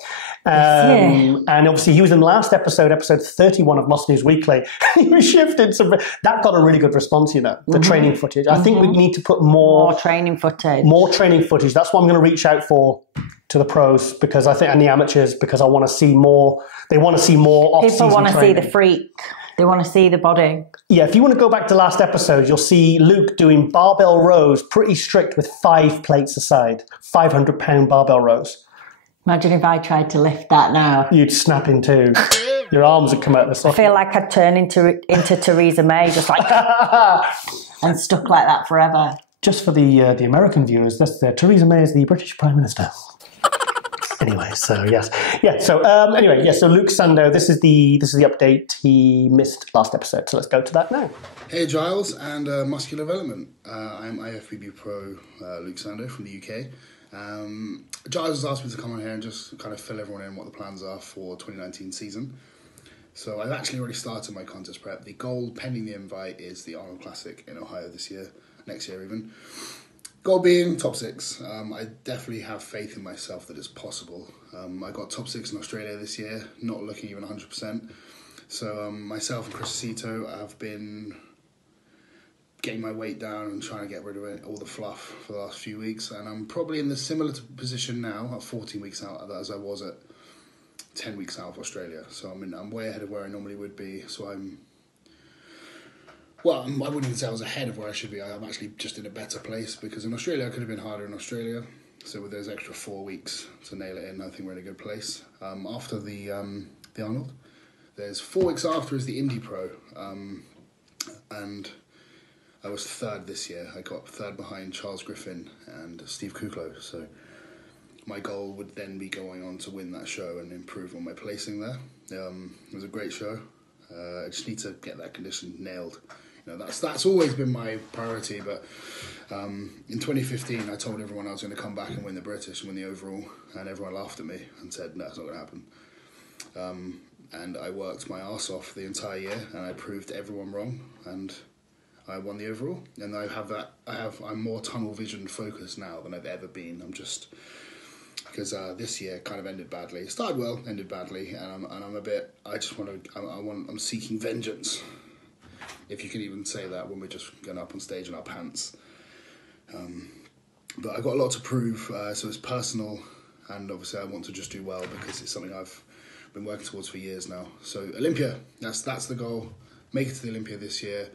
And obviously he was in the last episode 31 of Muscle News Weekly. He was shifted. That got a really good response, the training footage. I think we need to put more training footage. More training footage. That's what I'm going to reach out for to the pros, because I think, and the amateurs, because I want to see more. They want to see more off-season training. People want to see the freak. They want to see the body. Yeah, if you want to go back to last episode, you'll see Luke doing barbell rows, pretty strict, with 5 plates aside. 500-pound barbell rows. Imagine if I tried to lift that now. You'd snap in two. Your arms would come out the socket. I feel like I'd turn into Theresa May, just like, and stuck like that forever. Just for the American viewers, Theresa May is the British Prime Minister. Anyway, so yes. Yeah, so so Luke Sandow, this is the update he missed last episode. So let's go to that now. Hey Giles and Muscular Development. I'm IFBB Pro Luke Sandow from the UK. Giles has asked me to come on here and just kind of fill everyone in what the plans are for 2019 season. So I've actually already started my contest prep. The goal, pending the invite, is the Arnold Classic in Ohio next year even. Goal being top 6. I definitely have faith in myself that it's possible. I got top 6 in Australia this year, not looking even 100%. So myself and Chris Cito have been getting my weight down and trying to get rid of all the fluff for the last few weeks. And I'm probably in the similar position now at 14 weeks out as I was at 10 weeks out of Australia. So I'm way ahead of where I normally would be. So I wouldn't even say I was ahead of where I should be. I'm actually just in a better place, because in Australia I could have been harder in Australia. So with those extra 4 weeks to nail it in, I think we're in a good place. After the Arnold, there's 4 weeks after is the Indy Pro, and I was 3rd this year. I got 3rd behind Charles Griffin and Steve Kuklo. So my goal would then be going on to win that show and improve on my placing there. It was a great show. I just need to get that condition nailed. That's always been my priority, but in 2015 I told everyone I was going to come back and win the British and win the overall, and everyone laughed at me and said, no, it's not going to happen. And I worked my arse off the entire year, and I proved everyone wrong, and I won the overall. And I'm more tunnel vision focused now than I've ever been. Because this year kind of ended badly. It started well, ended badly, and I'm seeking vengeance, if you can even say that when we're just going up on stage in our pants. But I've got a lot to prove, so it's personal, and obviously I want to just do well, because it's something I've been working towards for years now. So Olympia, that's the goal. Make it to the Olympia this year.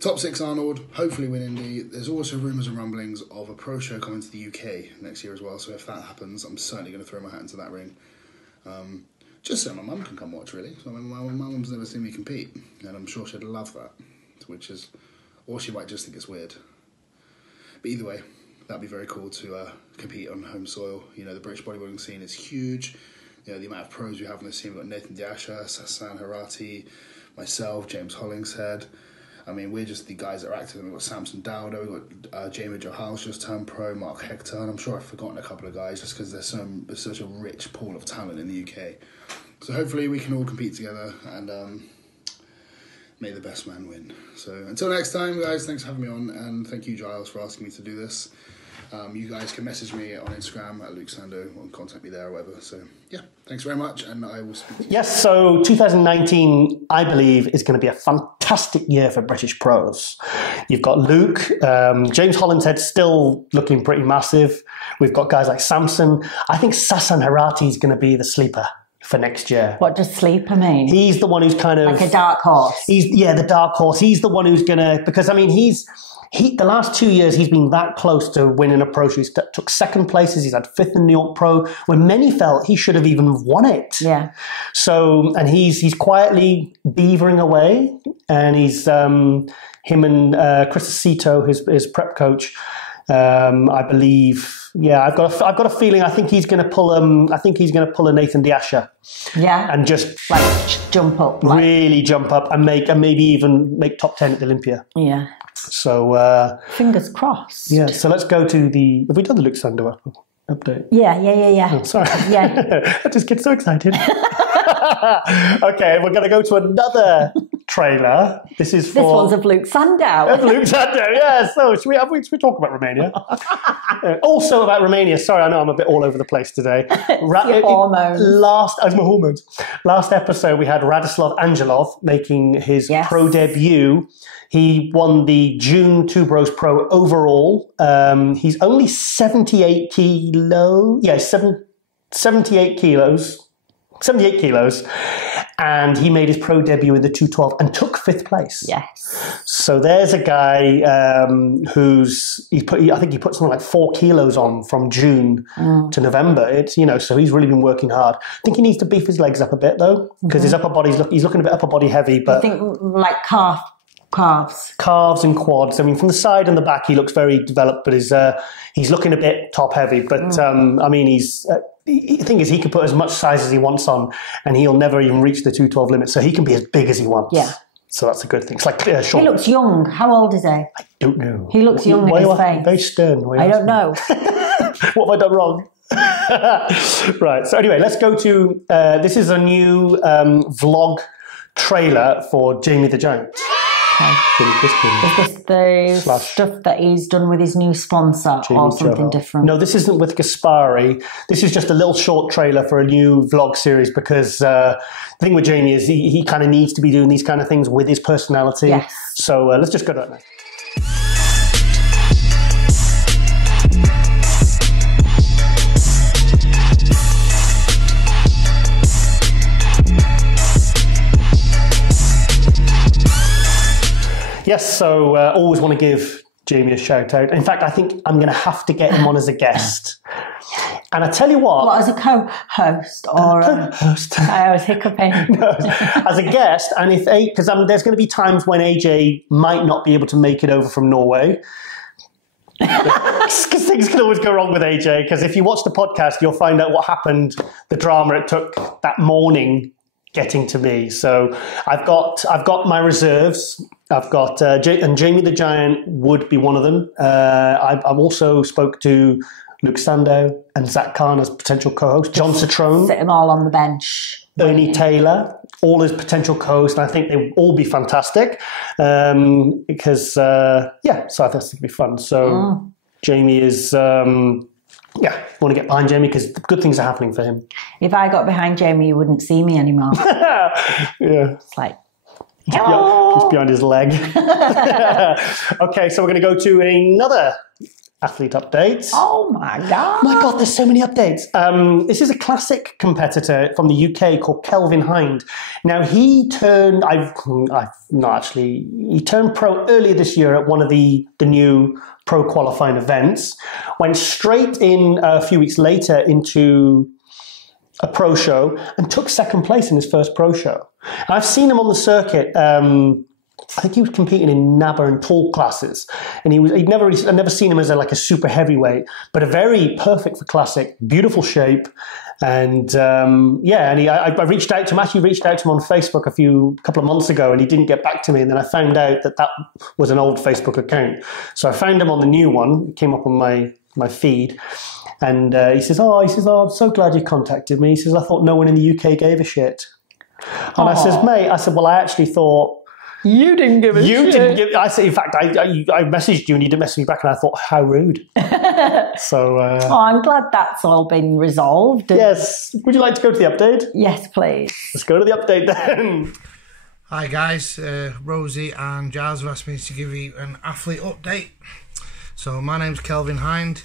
Top 6 Arnold, hopefully win Indy. There's also rumours and rumblings of a pro show coming to the UK next year as well, so if that happens, I'm certainly going to throw my hat into that ring. Just so my mum can come watch, really. So my mum's never seen me compete, and I'm sure she'd love that, or she might just think it's weird. But either way, that'd be very cool to compete on home soil. The British bodybuilding scene is huge. the amount of pros we have in this team. We've got Nathan Diasha, Sassan Harati, myself, James Hollingshead. I mean, we're just the guys that are active. We've got Samson Dowder, we've got Jamie Giles just turned pro, Mark Hector, and I'm sure I've forgotten a couple of guys just because there's such a rich pool of talent in the UK. So hopefully we can all compete together and may the best man win. So until next time, guys, thanks for having me on, and thank you, Giles, for asking me to do this. You guys can message me on Instagram at Luke Sando or contact me there or whatever. So, yeah, thanks very much, and I will speak to you. Yes, so 2019, I believe, is going to be a fantastic year for British pros. You've got Luke, James Hollingshead still looking pretty massive. We've got guys like Samson. I think Sassan Harati is going to be the sleeper for next year. What does sleeper mean? He's the one who's kind of... Like a dark horse? The dark horse. He's the one who's going to... Because, I mean, the last 2 years, he's been that close to winning a pro show. He took second places. He's had fifth in New York Pro, when many felt he should have even won it. Yeah. So, and he's quietly beavering away, and he's him and Chris Aceto, his prep coach. I believe. Yeah, I've got a feeling. I think he's going to pull a Nathan Diasha. Yeah. And just like jump up, really jump up, and maybe even make top 10 at the Olympia. Yeah. So fingers crossed. Yeah. So let's go to the. Have we done the Luke Sando update? Yeah. Oh, sorry. Yeah. I just get so excited. Okay, we're going to go to another trailer. This one's of Luke Sandow. Of Luke Sandow, yeah. So should we talk about Romania? Also about Romania. Sorry, I know I'm a bit all over the place today. Your hormones. My hormones. Last episode we had Radislav Angelov making his pro debut. He won the June Two Bros Pro overall. He's only 78 kilos. Yeah, 78 kilos. 78 kilos, and he made his pro debut in the 212 and took 5th place. Yes. So there's a guy I think he put something like 4 kilos on from June to November. It's so he's really been working hard. I think he needs to beef his legs up a bit though, because his upper body's looking a bit upper body heavy. But I think like calves and quads. I mean, from the side and the back, he looks very developed, but he's looking a bit top heavy. But I mean, the thing is, he can put as much size as he wants on, and he'll never even reach the 212 limit. So he can be as big as he wants. Yeah. So that's a good thing. It's like He looks young. How old is he? I don't know. He looks young in his face. Very stern. I don't know. What have I done wrong? Right. So anyway, let's go to this is a new vlog trailer for Jamie the Giant. Okay. Is this the stuff that he's done with his new sponsor or something different? No, this isn't with Gaspari. This is just a little short trailer for a new vlog series, because the thing with Jamie is he kind of needs to be doing these kind of things with his personality. Yes. So let's just go to that now. Yes, so always want to give Jamie a shout out. In fact, I think I'm going to have to get him on as a guest. And I tell you what... What, as a co-host or co-host? I was hiccuping. No, as a guest, and because there's going to be times when AJ might not be able to make it over from Norway. Because things can always go wrong with AJ. Because if you watch the podcast, you'll find out what happened, the drama it took that morning getting to me. So I've got my reserves. I've got and Jamie the Giant would be one of them. I've also spoke to Luke Sandow and Zach Khan as potential co-hosts. John Citrone. Sit them all on the bench. Ernie Taylor, all as potential co-hosts. And I think they will all be fantastic. Because, so I think it's going to be fun. So Jamie is... I want to get behind Jamie because good things are happening for him. If I got behind Jamie, you wouldn't see me anymore. Yeah. It's like... Just behind his leg. Okay, so we're going to go to another athlete update. Oh my God. My God, there's so many updates. This is a classic competitor from the UK called Kelvin Hind. Now, he turned, he turned pro earlier this year at one of the new pro qualifying events, went straight in a few weeks later into a pro show and took 2nd place in his first pro show. And I've seen him on the circuit. I think he was competing in NABBA and tall classes, and I'd never seen him as a super heavyweight, but a very perfect for classic, beautiful shape, And I reached out to him. Actually, reached out to him on Facebook a couple of months ago, and he didn't get back to me. And then I found out that was an old Facebook account. So I found him on the new one. It came up on my feed, and he says, "Oh, I'm so glad you contacted me." He says, "I thought no one in the UK gave a shit." And I says, "Mate," I said, "Well, I actually thought." You didn't give a shit. You didn't give. I said, in fact, I messaged you and you didn't message me back, and I thought, how rude. So. I'm glad that's all been resolved. Yes. Would you like to go to the update? Yes, please. Let's go to the update then. Hi guys, Rosie and Giles have asked me to give you an athlete update. So my name's Kelvin Hind.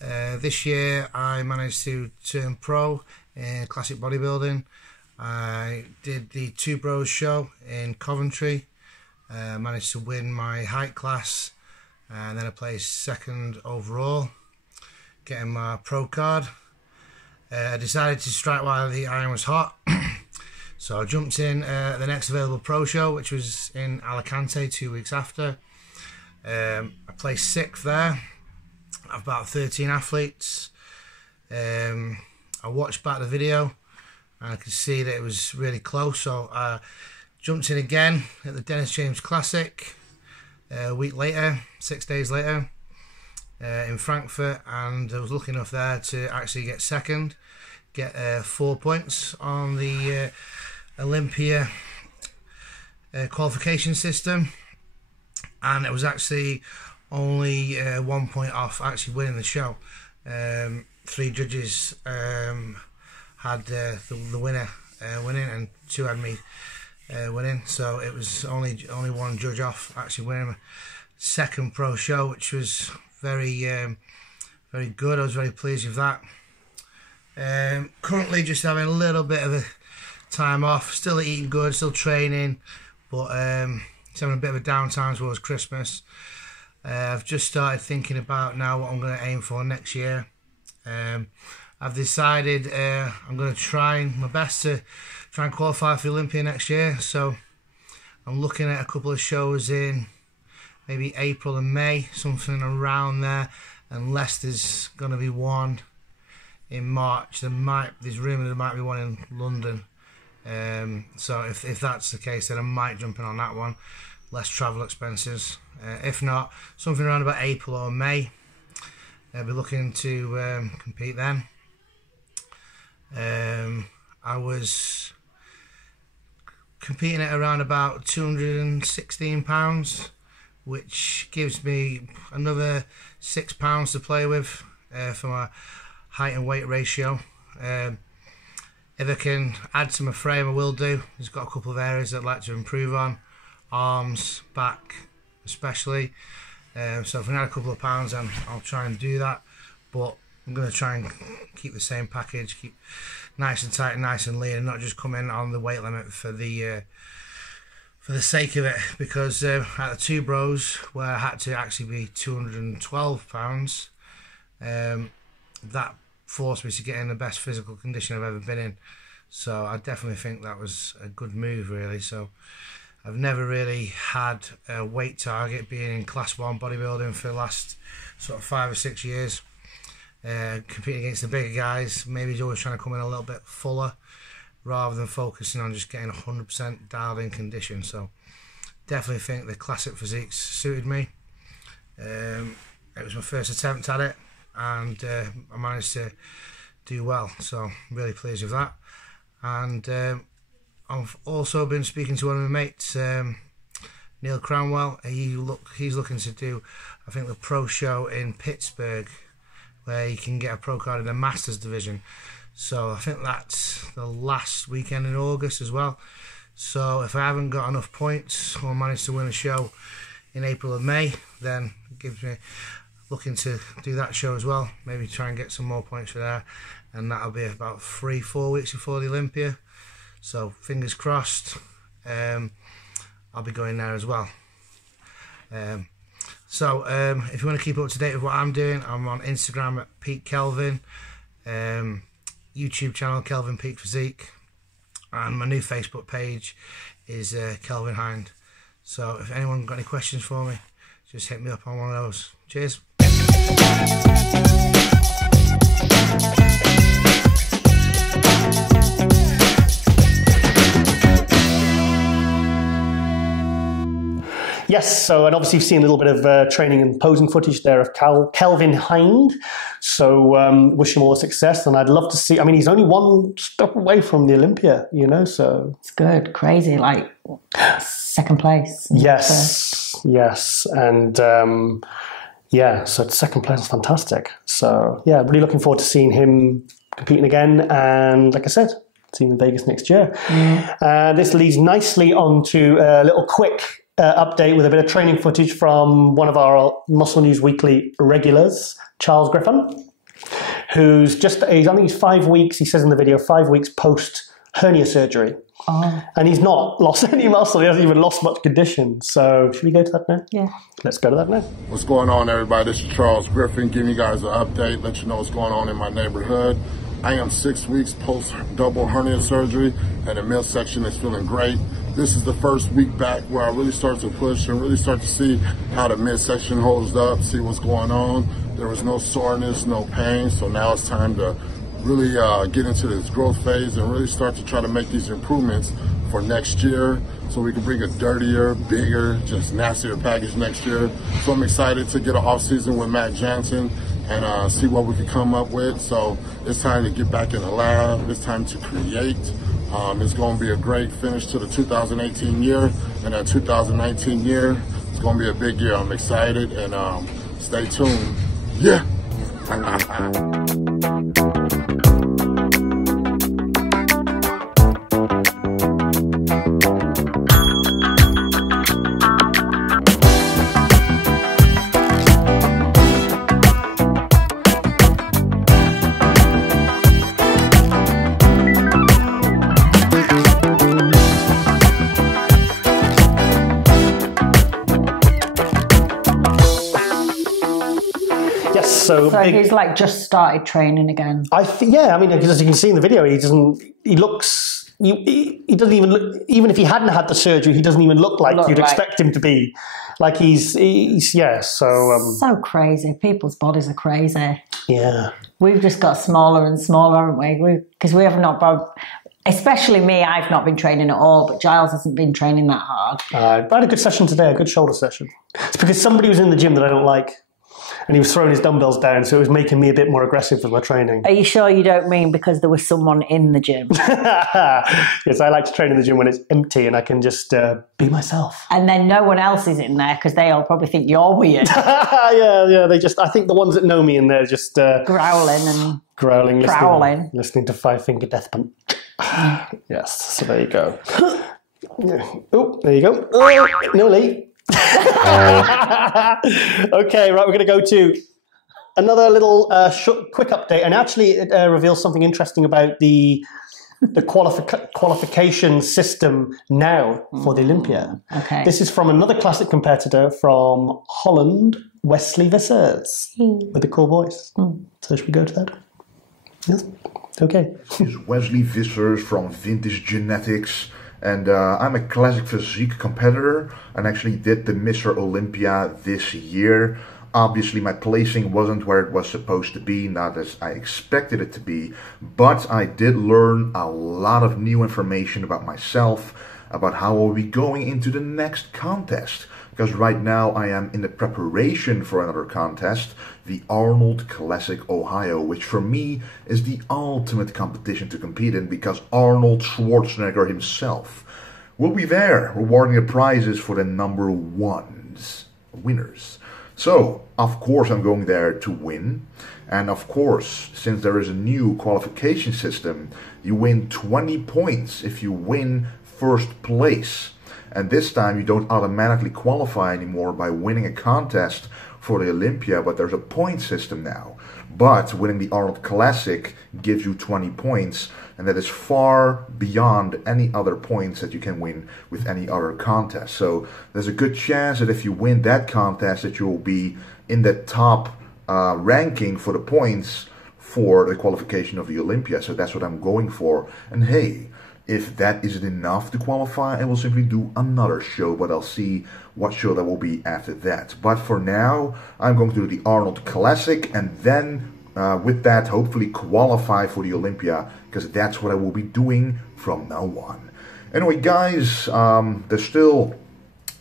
This year I managed to turn pro in classic bodybuilding. I did the Two Bros show in Coventry. Managed to win my height class, and then I placed second overall, getting my pro card. I decided to strike while the iron was hot, so I jumped in the next available pro show, which was in Alicante 2 weeks after. I placed 6th there, of about 13 athletes. I watched back the video and I could see that it was really close, so I jumped in again at the Dennis James Classic a week later, 6 days later, in Frankfurt, and I was lucky enough there to actually get second, get 4 points on the Olympia qualification system, and it was actually only 1 point off actually winning the show. 3 judges had the winner winning, and 2 had me winning, so it was only 1 judge off actually winning my second pro show, which was very good. I was very pleased with that. Currently just having a little bit of a time off, still eating good, still training, but just having a bit of a downtime towards Christmas. I've just started thinking about now what I'm going to aim for next year. I've decided I'm going to try my best to try and qualify for Olympia next year, so I'm looking at a couple of shows in maybe April and May, something around there, unless there's going to be one in March. There's rumour there might be one in London, so if that's the case, then I might jump in on that one, less travel expenses. If not, something around about April or May, I'll be looking to compete then. I was competing at around about £216, which gives me another £6 to play with for my height and weight ratio. If I can add to my frame, I will do. There's got a couple of areas I'd like to improve on, arms, back especially. So if I can add a couple of pounds, then I'll try and do that. But I'm going to try and keep the same package, keep nice and tight and nice and lean, and not just come in on the weight limit for the sake of it. Because at the Two Bros, where I had to actually be 212 pounds, that forced me to get in the best physical condition I've ever been in. So I definitely think that was a good move, really. So I've never really had a weight target, being in Class 1 bodybuilding for the last sort of 5 or 6 years. Competing against the bigger guys, maybe he's always trying to come in a little bit fuller rather than focusing on just getting 100% dialed in condition. So definitely think the classic physiques suited me. It was my first attempt at it, and I managed to do well, so I'm really pleased with that. And I've also been speaking to one of my mates, Neil Cranwell. He's looking to do, I think, the pro show in Pittsburgh, where you can get a pro card in the Masters division. So I think that's the last weekend in August as well. So if I haven't got enough points or managed to win a show in April or May, then it gives me looking to do that show as well. Maybe try and get some more points for there, and that'll be about 3-4 weeks before the Olympia. So fingers crossed, I'll be going there as well. So if you want to keep up to date with what I'm doing, I'm on Instagram at Peak Kelvin, YouTube channel Kelvin Peak Physique, and my new Facebook page is Kelvin Hind. So if anyone got any questions for me, just hit me up on one of those. Cheers. Yes, so, and obviously you've seen a little bit of training and posing footage there of Kelvin Hind. So wish him all the success, and I'd love to see, I mean, he's only one step away from the Olympia, you know, so. It's good, crazy, like second place. Yes, yes, and yeah, so second place is fantastic. So yeah, really looking forward to seeing him competing again, and like I said, seeing him in Vegas next year. This leads nicely on to a little quick update with a bit of training footage from one of our Muscle News Weekly regulars, Charles Griffin, who's just, I think he's 5 weeks, he says in the video, 5 weeks post hernia surgery. Oh. And he's not lost any muscle, he hasn't even lost much condition. So should we go to that now? Yeah. Let's go to that now. What's going on, everybody? This is Charles Griffin, giving you guys an update, let you know what's going on in my neighborhood. I am 6 weeks post double hernia surgery, and the midsection is feeling great. This is the first week back where I really start to push and really start to see how the midsection holds up, see what's going on. There was no soreness, no pain, so now it's time to really get into this growth phase and really start to try to make these improvements for next year so we can bring a dirtier, bigger, just nastier package next year. So I'm excited to get an off season with Matt Johnson and see what we can come up with. So it's time to get back in the lab. It's time to create. It's going to be a great finish to the 2018 year, and that 2019 year is going to be a big year. I'm excited, and stay tuned. Yeah. So he's like just started training again. Yeah, I mean, because as you can see in the video, he doesn't even look, even if he hadn't had the surgery, he doesn't even look like you'd expect him to be. Like he's yeah, so crazy. People's bodies are crazy. Yeah. We've just got smaller and smaller, haven't we? Because we have not, especially me, I've not been training at all, but Giles hasn't been training that hard. I had a good session today, a good shoulder session. It's because somebody was in the gym that I don't like. And he was throwing his dumbbells down, so it was making me a bit more aggressive with my training. Are you sure you don't mean because there was someone in the gym? Yes, I like to train in the gym when it's empty and I can just be myself. And then no one else is in there because they all probably think you're weird. Yeah, I think the ones that know me in there just... growling, listening to Five Finger Death Punch. Yes, so there you go. Oh, there you go. Oh, no, Lee. Okay, right, we're going to go to another little quick update, and actually it reveals something interesting about the qualification system now for the Olympia. Okay. This is from another classic competitor from Holland, Wesley Vissers, with a cool voice. So should we go to that? Yes? Okay. This is Wesley Vissers from Vintage Genetics. And I'm a classic physique competitor and actually did the Mr. Olympia this year. Obviously my placing wasn't where it was supposed to be, not as I expected it to be, but I did learn a lot of new information about myself, about how I'll be going into the next contest. Because right now I am in the preparation for another contest, the Arnold Classic Ohio, which for me is the ultimate competition to compete in because Arnold Schwarzenegger himself will be there, rewarding the prizes for the number winners. So, of course I'm going there to win, and of course, since there is a new qualification system, you win 20 points if you win first place. And this time you don't automatically qualify anymore by winning a contest for the Olympia, but there's a point system now. But winning the Arnold Classic gives you 20 points, and that is far beyond any other points that you can win with any other contest. So there's a good chance that if you win that contest that you will be in the top ranking for the points for the qualification of the Olympia. So that's what I'm going for. And hey, if that isn't enough to qualify, I will simply do another show, but I'll see what show that will be after that. But for now, I'm going to do the Arnold Classic, and then with that, hopefully qualify for the Olympia, because that's what I will be doing from now on. Anyway, guys, there's still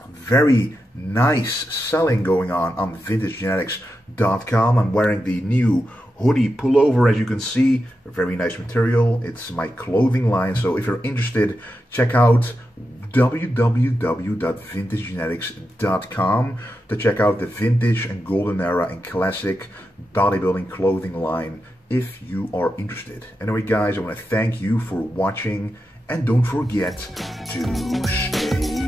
very nice selling going on vintagegenetics.com. I'm wearing the new hoodie pullover, as you can see. A very nice material. It's my clothing line, so if you're interested, check out www.vintagegenetics.com to check out the vintage and golden era and classic bodybuilding clothing line if you are interested. Anyway guys, I want to thank you for watching, and don't forget to stay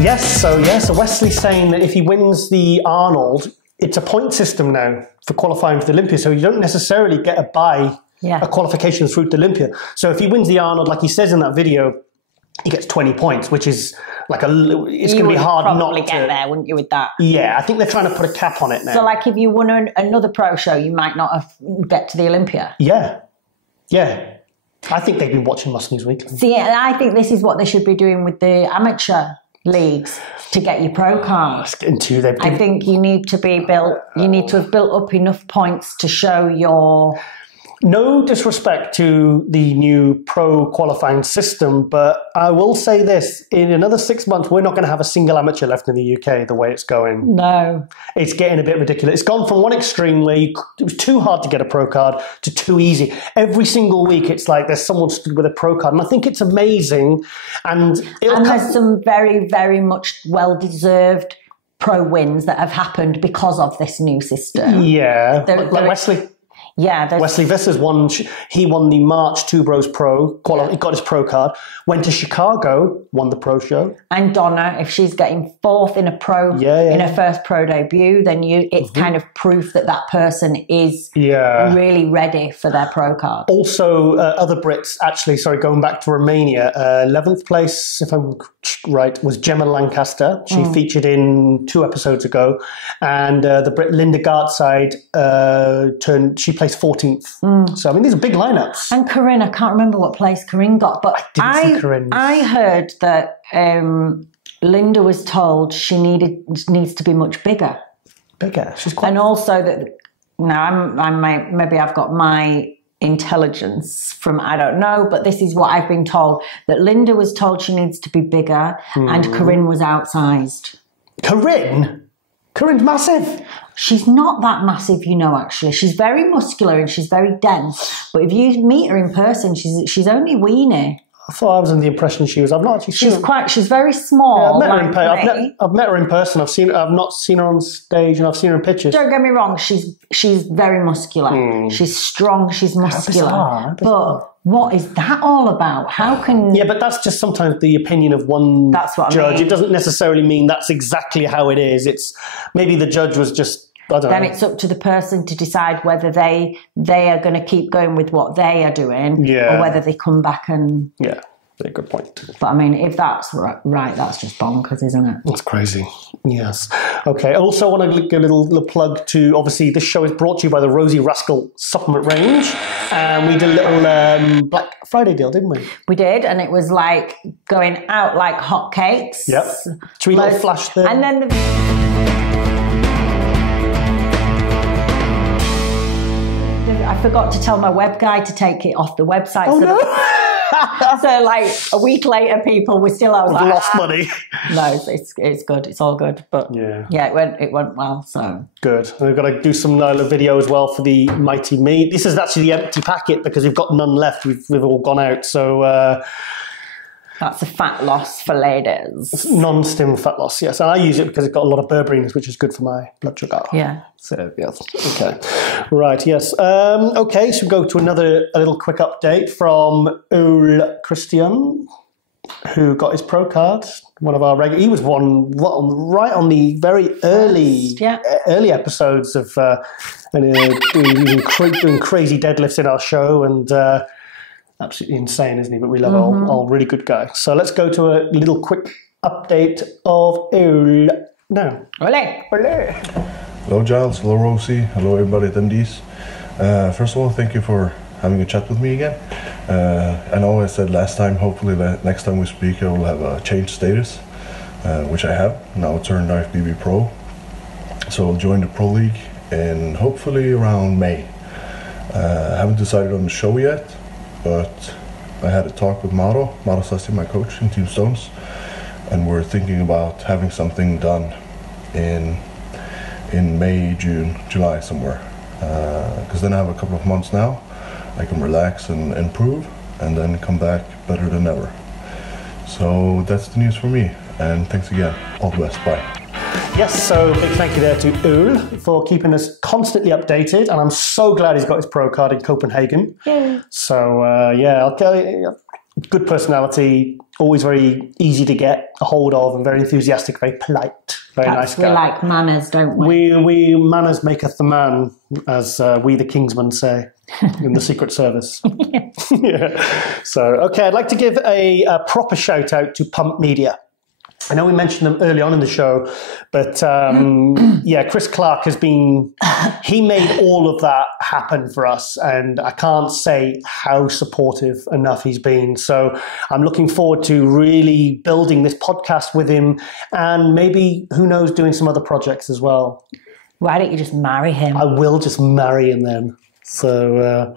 Yes, so Wesley's saying that if he wins the Arnold, it's a point system now for qualifying for the Olympia, so you don't necessarily get a qualification through to Olympia. So if he wins the Arnold, like he says in that video, he gets 20 points, which is like it's going to be hard not to get there, wouldn't you, with that? Yeah, I think they're trying to put a cap on it now. So, like, if you won another pro show, you might not get to the Olympia. Yeah. I think they've been watching Must News Weekly. See, I think this is what they should be doing with the amateur leagues to get your pro card. I think you need to be built. You need to have built up enough points to show your. No disrespect to the new pro qualifying system, but I will say this, in another 6 months, we're not going to have a single amateur left in the UK the way it's going. No. It's getting a bit ridiculous. It's gone from one extreme where it was too hard to get a pro card to too easy. Every single week, it's like there's someone stood with a pro card, and I think it's amazing. And there's some very, very much well-deserved pro wins that have happened because of this new system. Yeah, like Wesley. Yeah, Wesley Visser's won. He won the March Two Bros Pro. He got his pro card. Went to Chicago, won the pro show. And Donna, if she's getting fourth in a pro in her first pro debut, then it's kind of proof that that person is really ready for their pro card. Also, other Brits actually. Sorry, going back to Romania, 11th place, if I'm right, was Gemma Lancaster. She featured in 2 episodes ago, and the Brit Linda Gartside she placed 14th. So I mean, these are big lineups. And Corinne, I can't remember what place Corinne got, but I heard that Linda was told she needs to be much bigger. Bigger. She's quite. And also that now maybe I've got my intelligence from, I don't know, but this is what I've been told, that Linda was told she needs to be bigger and Corinne was outsized. Corinne's massive. She's not that massive, actually. She's very muscular and she's very dense. But if you meet her in person, she's only weenie. I thought I was under the impression she was. I've not actually seen her. She's very small. Yeah, I've met her in person. I've not seen her on stage, and I've seen her in pictures. Don't get me wrong. She's very muscular. She's strong. She's muscular. Bizarre. But what is that all about? How can? Yeah, but that's just sometimes the opinion of one judge. I mean. It doesn't necessarily mean that's exactly how it is. It's maybe the judge was just. Then it's up to the person to decide whether they are going to keep going with what they are doing, or whether they come back and. Yeah, very good point. But I mean, if that's right, that's just bonkers, isn't it? That's crazy. Yes. Okay. I also want to give a little plug to. Obviously, this show is brought to you by the Rosie Rascal supplement range, and we did a little Black Friday deal, didn't we? We did, and it was like going out like hotcakes. Yep. Should we little flash there? And then I forgot to tell my web guy to take it off the website. Oh, no. So like a week later, people were still out. Lost money. No, it's good. It's all good. But yeah, it went well. So good. We've got to do some video as well for the Mighty Me. This is actually the empty packet because we've got none left. We've all gone out. So that's a fat loss for ladies. Non-stim fat loss, yes. And I use it because it's got a lot of berberines, which is good for my blood sugar. Yeah. So, yes. Okay. Right, yes. Okay, so we go to a little quick update from Ul Christian, who got his pro card. One of our regular. He was right on the very early episodes of doing crazy deadlifts in our show, and absolutely insane, isn't he? But we love all really good guy. So let's go to a little quick update of Ul now. Ole. Hello Giles, hello Rosie, hello everybody attendees. First of all, thank you for having a chat with me again. I know I said last time, hopefully next time we speak I will have a changed status, which I have. Now turned IFBB Pro. So I'll join the Pro League in hopefully around May. I haven't decided on the show yet, but I had a talk with Maro Sassi, my coach in Team Stones. and we're thinking about having something done in May, June, July somewhere. Because then I have a couple of months now. I can relax and improve, and then come back better than ever. So that's the news for me, and thanks again. All the best. Bye. Yes, so big thank you there to Ul for keeping us constantly updated, and I'm so glad he's got his pro card in Copenhagen. Yeah. So I'll tell you, good personality, always very easy to get a hold of, and very enthusiastic, very polite, very nice guy. We like manners, don't we? We manners maketh the man, as we the Kingsmen say in the Secret Service. Yeah. So, okay, I'd like to give a proper shout out to Pump Media. I know we mentioned them early on in the show, but Chris Clark he made all of that happen for us, and I can't say how supportive enough he's been. So I'm looking forward to really building this podcast with him, and maybe, who knows, doing some other projects as well. Why don't you just marry him? I will just marry him then. So,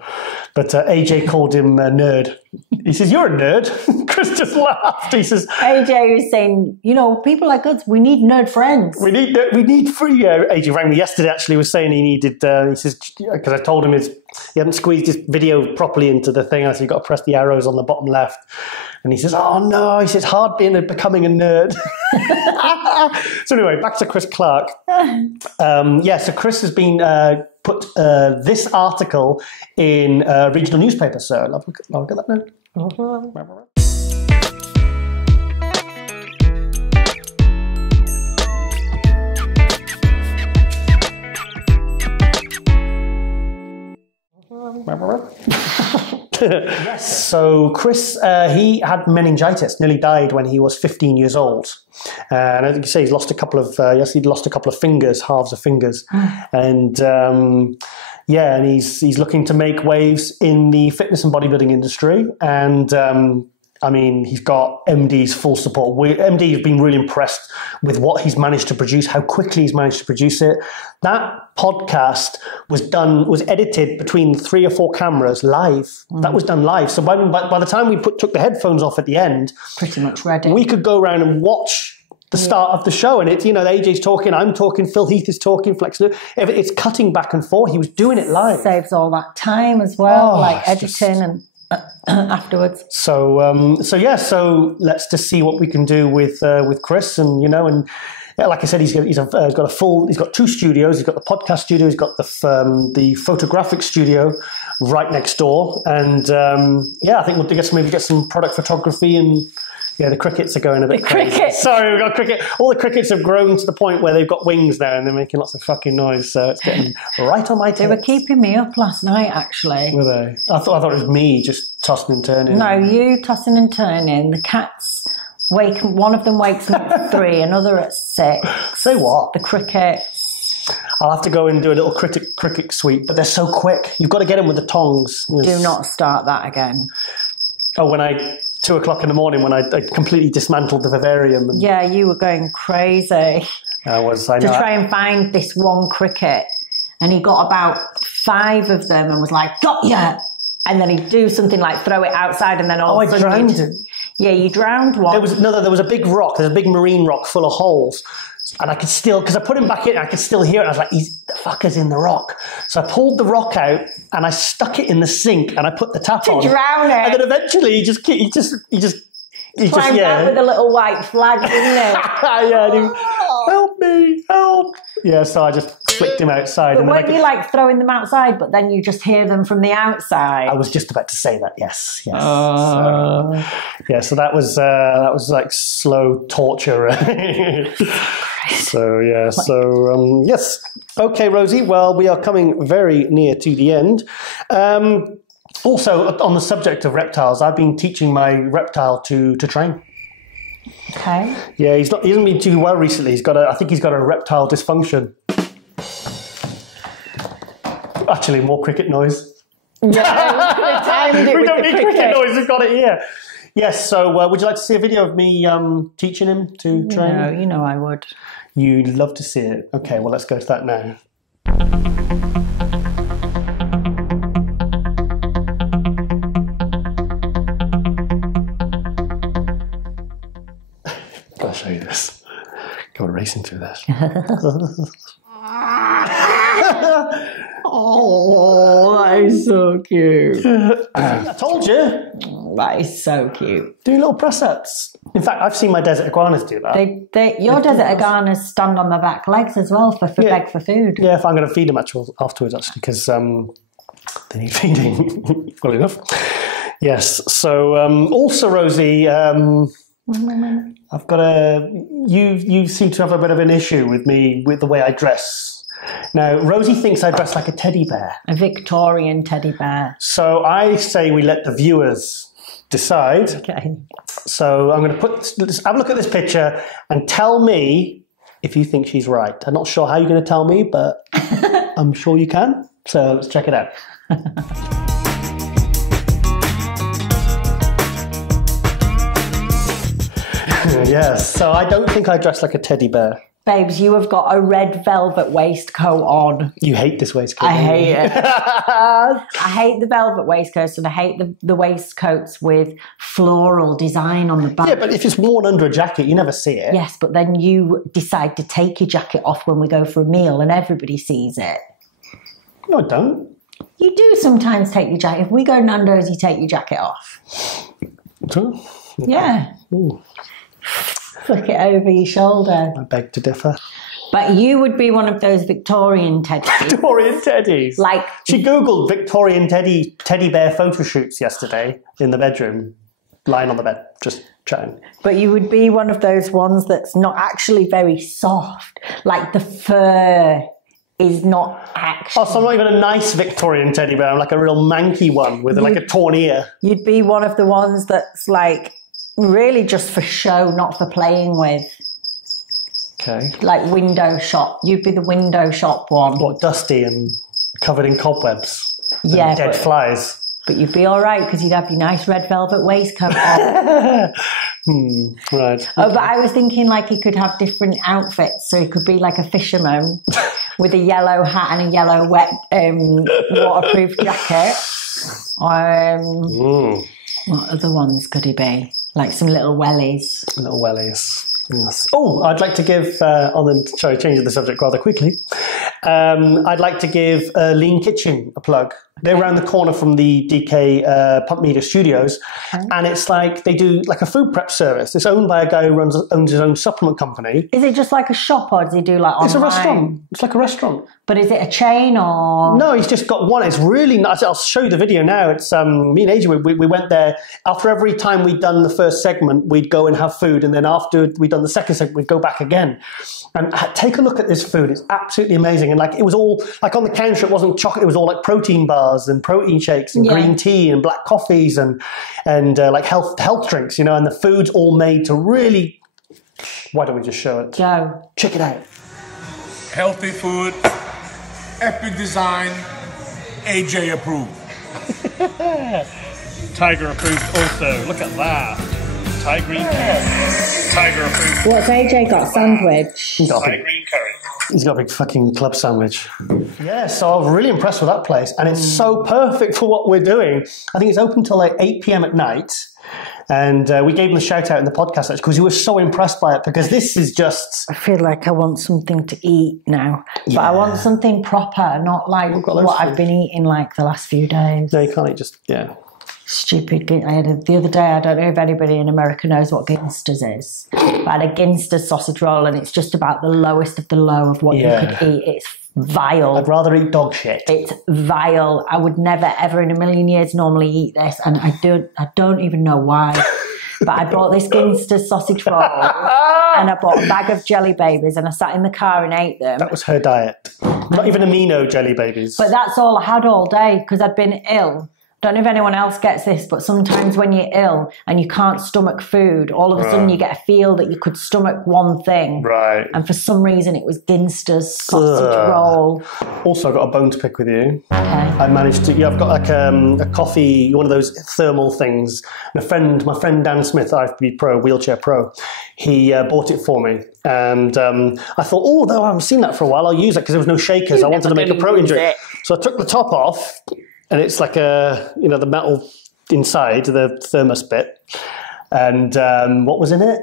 but AJ called him a nerd. He says, "You're a nerd." Chris just laughed. He says, AJ was saying, people like us, we need nerd friends. We need free. AJ rang me yesterday, actually, was saying he needed, he says, because I told him he hadn't squeezed his video properly into the thing. I said, you've got to press the arrows on the bottom left. And he says, oh no, he says, hard becoming a nerd. So anyway, back to Chris Clark. So Chris has been put this article in a regional newspaper. So I'll get that now. Yes. So Chris, he had meningitis, nearly died when he was 15 years old. And I think you say he's lost a couple of, he'd lost a couple of fingers, halves of fingers. And and he's looking to make waves in the fitness and bodybuilding industry. And he's got MD's full support. MD has been really impressed with what he's managed to produce, how quickly he's managed to produce it. That podcast was edited between 3 or 4 cameras live. That was done live. So by the time we took the headphones off at the end, pretty much ready, we could go around and watch the start of the show. And it's, AJ's talking, I'm talking, Phil Heath is talking, it's cutting back and forth. He was doing it live. Saves all that time as well, like editing and afterwards. So let's just see what we can do with Chris, and like I said, he's got 2 studios. He's got the podcast studio. He's got the photographic studio right next door, and I think we'll get some product photography and. Yeah, the crickets are going a bit crazy. Sorry, we've got cricket. All the crickets have grown to the point where they've got wings now and they're making lots of fucking noise. So it's getting right on my tits. They were keeping me up last night, actually. Were they? I thought it was me just tossing and turning. No, you tossing and turning. The cats one of them wakes me up at 3, another at 6. Say what? The crickets. I'll have to go and do a little cricket sweep, but they're so quick. You've got to get them with the tongs. Do not start that again. Oh, 2 o'clock in the morning when I completely dismantled the vivarium. And yeah, you were going crazy. To try and find this one cricket. And he got about 5 of them and was like, got ya! And then he'd do something like throw it outside and then all of a sudden... I drowned him. Yeah, you drowned one. There was a big rock, there's a big marine rock full of holes. And I could still, because I put him back in, I could still hear it. I was like, the fucker's in the rock. So I pulled the rock out and I stuck it in the sink and I put the tap on. To drown it. And then eventually he just climbed out with a little white flag, didn't it? Help me, help. Yeah, so I just flicked him outside. But weren't you like throwing them outside, but then you just hear them from the outside? I was just about to say that, yes. So that was like slow torture. Yes. Okay, Rosie, well, we are coming very near to the end. Also, on the subject of reptiles, I've been teaching my reptile to train. Okay. Yeah, he hasn't been too well recently. I think he's got a reptile dysfunction. Actually, more cricket noise. Yeah, we don't need cricket noise. We've got it here. Yes. So, would you like to see a video of me teaching him to train? No, you know I would. You'd love to see it. Okay. Well, let's go to that now. blood racing through this. Oh, that is so cute. I told you. That is so cute. Do little press-ups. In fact, I've seen my desert iguanas do that. Your desert iguanas stand on their back legs as well beg for food. Yeah, if I'm going to feed them afterwards, actually, because they need feeding. Well enough. Yes. So, also, Rosie, I've got you seem to have a bit of an issue with me with the way I dress. Now, Rosie thinks I dress like a teddy bear. A Victorian teddy bear. So I say we let the viewers decide. Okay. So I'm going to have a look at this picture and tell me if you think she's right. I'm not sure how you're going to tell me, but I'm sure you can. So let's check it out. Yes, so I don't think I dress like a teddy bear. Babes, you have got a red velvet waistcoat on. You hate this waistcoat. I hate it. I hate the velvet waistcoats and I hate the waistcoats with floral design on the back. Yeah, but if it's worn under a jacket, you never see it. Yes, but then you decide to take your jacket off when we go for a meal and everybody sees it. No, I don't. You do sometimes take your jacket. If we go Nando's, you take your jacket off. Okay. Yeah. Ooh. Flick it over your shoulder. I beg to differ. But you would be one of those Victorian teddies. Victorian teddies. Like she Googled Victorian teddy bear photo shoots yesterday in the bedroom, lying on the bed, just chatting. But you would be one of those ones that's not actually very soft. Like the fur is not actually... Oh, so I'm not even a nice Victorian teddy bear. I'm like a real manky one with like a torn ear. You'd be one of the ones that's like really just for show, not for playing with. Okay. Like window shop. You'd be the window shop one. What, dusty and covered in cobwebs? Yeah. And dead flies. But you'd be all right because you'd have your nice red velvet waistcoat on. Right. Oh, but I was thinking like he could have different outfits. So he could be like a fisherman with a yellow hat and a yellow wet waterproof jacket. What other ones could he be? Like some little wellies. Little wellies. Yes. Oh, I'd like to give, changing the subject rather quickly. I'd like to give Lean Kitchen a plug. They're around the corner from the DK Pump Media Studios. Okay. And it's like they do like a food prep service. It's owned by a guy who owns his own supplement company. Is it just like a shop or does he do like online? It's a restaurant. It's like a restaurant. But is it a chain or? No, he's just got one. It's really nice. I'll show you the video now. It's me and AJ, we went there. After every time we'd done the first segment, we'd go and have food. And then after we'd done the second segment, we'd go back again. And take a look at this food. It's absolutely amazing. And like it was all, like on the counter, it wasn't chocolate. It was all like protein bars and protein shakes and green tea and black coffees and like health drinks, you know, and the food's all made to really, why don't we just show it? Go. Check it out. Healthy food, epic design, AJ approved. Tiger approved also. Look at that. Thai green curry. Tiger approved. What's AJ got? Sandwich? He's got Thai green curry. He's got a big fucking club sandwich. Yeah, so I was really impressed with that place. And it's so perfect for what we're doing. I think it's open till like 8 p.m. at night. And we gave him a shout out in the podcast because he was so impressed by it because this is just... I feel like I want something to eat now. Yeah. But I want something proper, not like what I've been eating like the last few days. No, you can't eat just... Yeah. Stupid. I had the other day, I don't know if anybody in America knows what Ginsters is, but I had a Ginsters sausage roll and it's just about the lowest of the low of what you could eat. It's vile. I'd rather eat dog shit. It's vile. I would never ever in a million years normally eat this and I don't even know why. But I bought this Ginsters sausage roll and I bought a bag of jelly babies and I sat in the car and ate them. That was her diet. Not even amino jelly babies. But that's all I had all day because I'd been ill. Don't know if anyone else gets this, but sometimes when you're ill and you can't stomach food, all of a sudden you get a feel that you could stomach one thing. Right. And for some reason it was Ginsters sausage roll. Also, I've got a bone to pick with you. Okay. I managed to, I've got like a coffee, one of those thermal things. My friend Dan Smith, IFB Pro, Wheelchair Pro, he bought it for me. And I thought, oh, though I haven't seen that for a while, I'll use it because there was no shakers. I wanted to make a protein drink. So I took the top off. And it's like the metal inside, the thermos bit. And what was in it?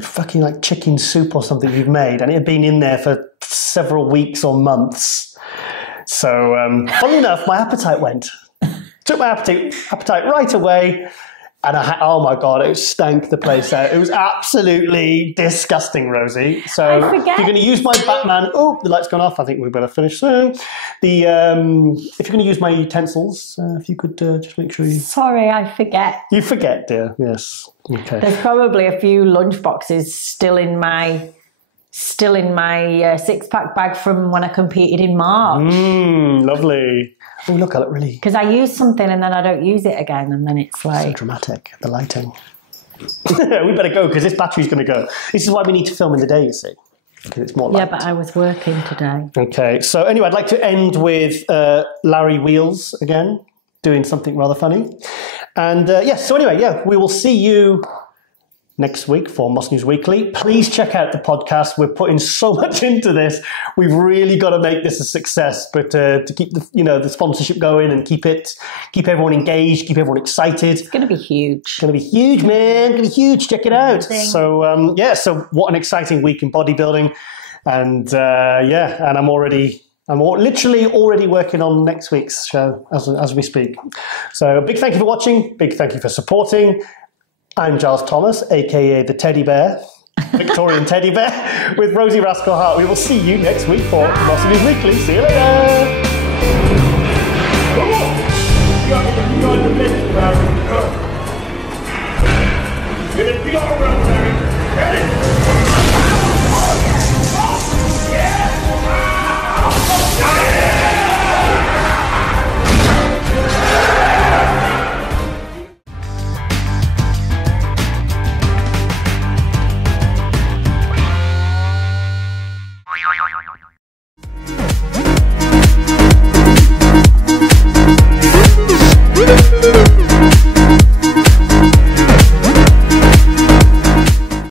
fucking like chicken soup or something you've made, and it had been in there for several weeks or months. So, funnily enough, my appetite went. Took my appetite right away. And oh my God, it stank the place out. It was absolutely disgusting, Rosie. So if you're going to use my Batman, oh, the light's gone off. I think we better finish soon. If you're going to use my utensils, if you could just make sure you... Sorry, I forget. You forget, dear. Yes. Okay. There's probably a few lunch boxes still in my six-pack bag from when I competed in March. Lovely. Oh, look, I look really... Because I use something and then I don't use it again, and then it's like... So dramatic, the lighting. We better go, because this battery's going to go. This is why we need to film in the day, you see. Because it's more light. Yeah, but I was working today. Okay, so anyway, I'd like to end with Larry Wheels again, doing something rather funny. And so anyway, we will see you next week for Moss News Weekly. Please check out the podcast. We're putting so much into this. We've really got to make this a success, but to keep the sponsorship going and keep everyone engaged, keep everyone excited. It's going to be huge. It's going to be huge, man. It's going to be huge. Check it out. So so what an exciting week in bodybuilding, and and I'm literally already working on next week's show as we speak. So a big thank you for watching. Big thank you for supporting. I'm Giles Thomas, aka the Teddy Bear, Victorian Teddy Bear, with Rosie Rascal Hart. We will see you next week for Moss News Weekly. See you later. Get it,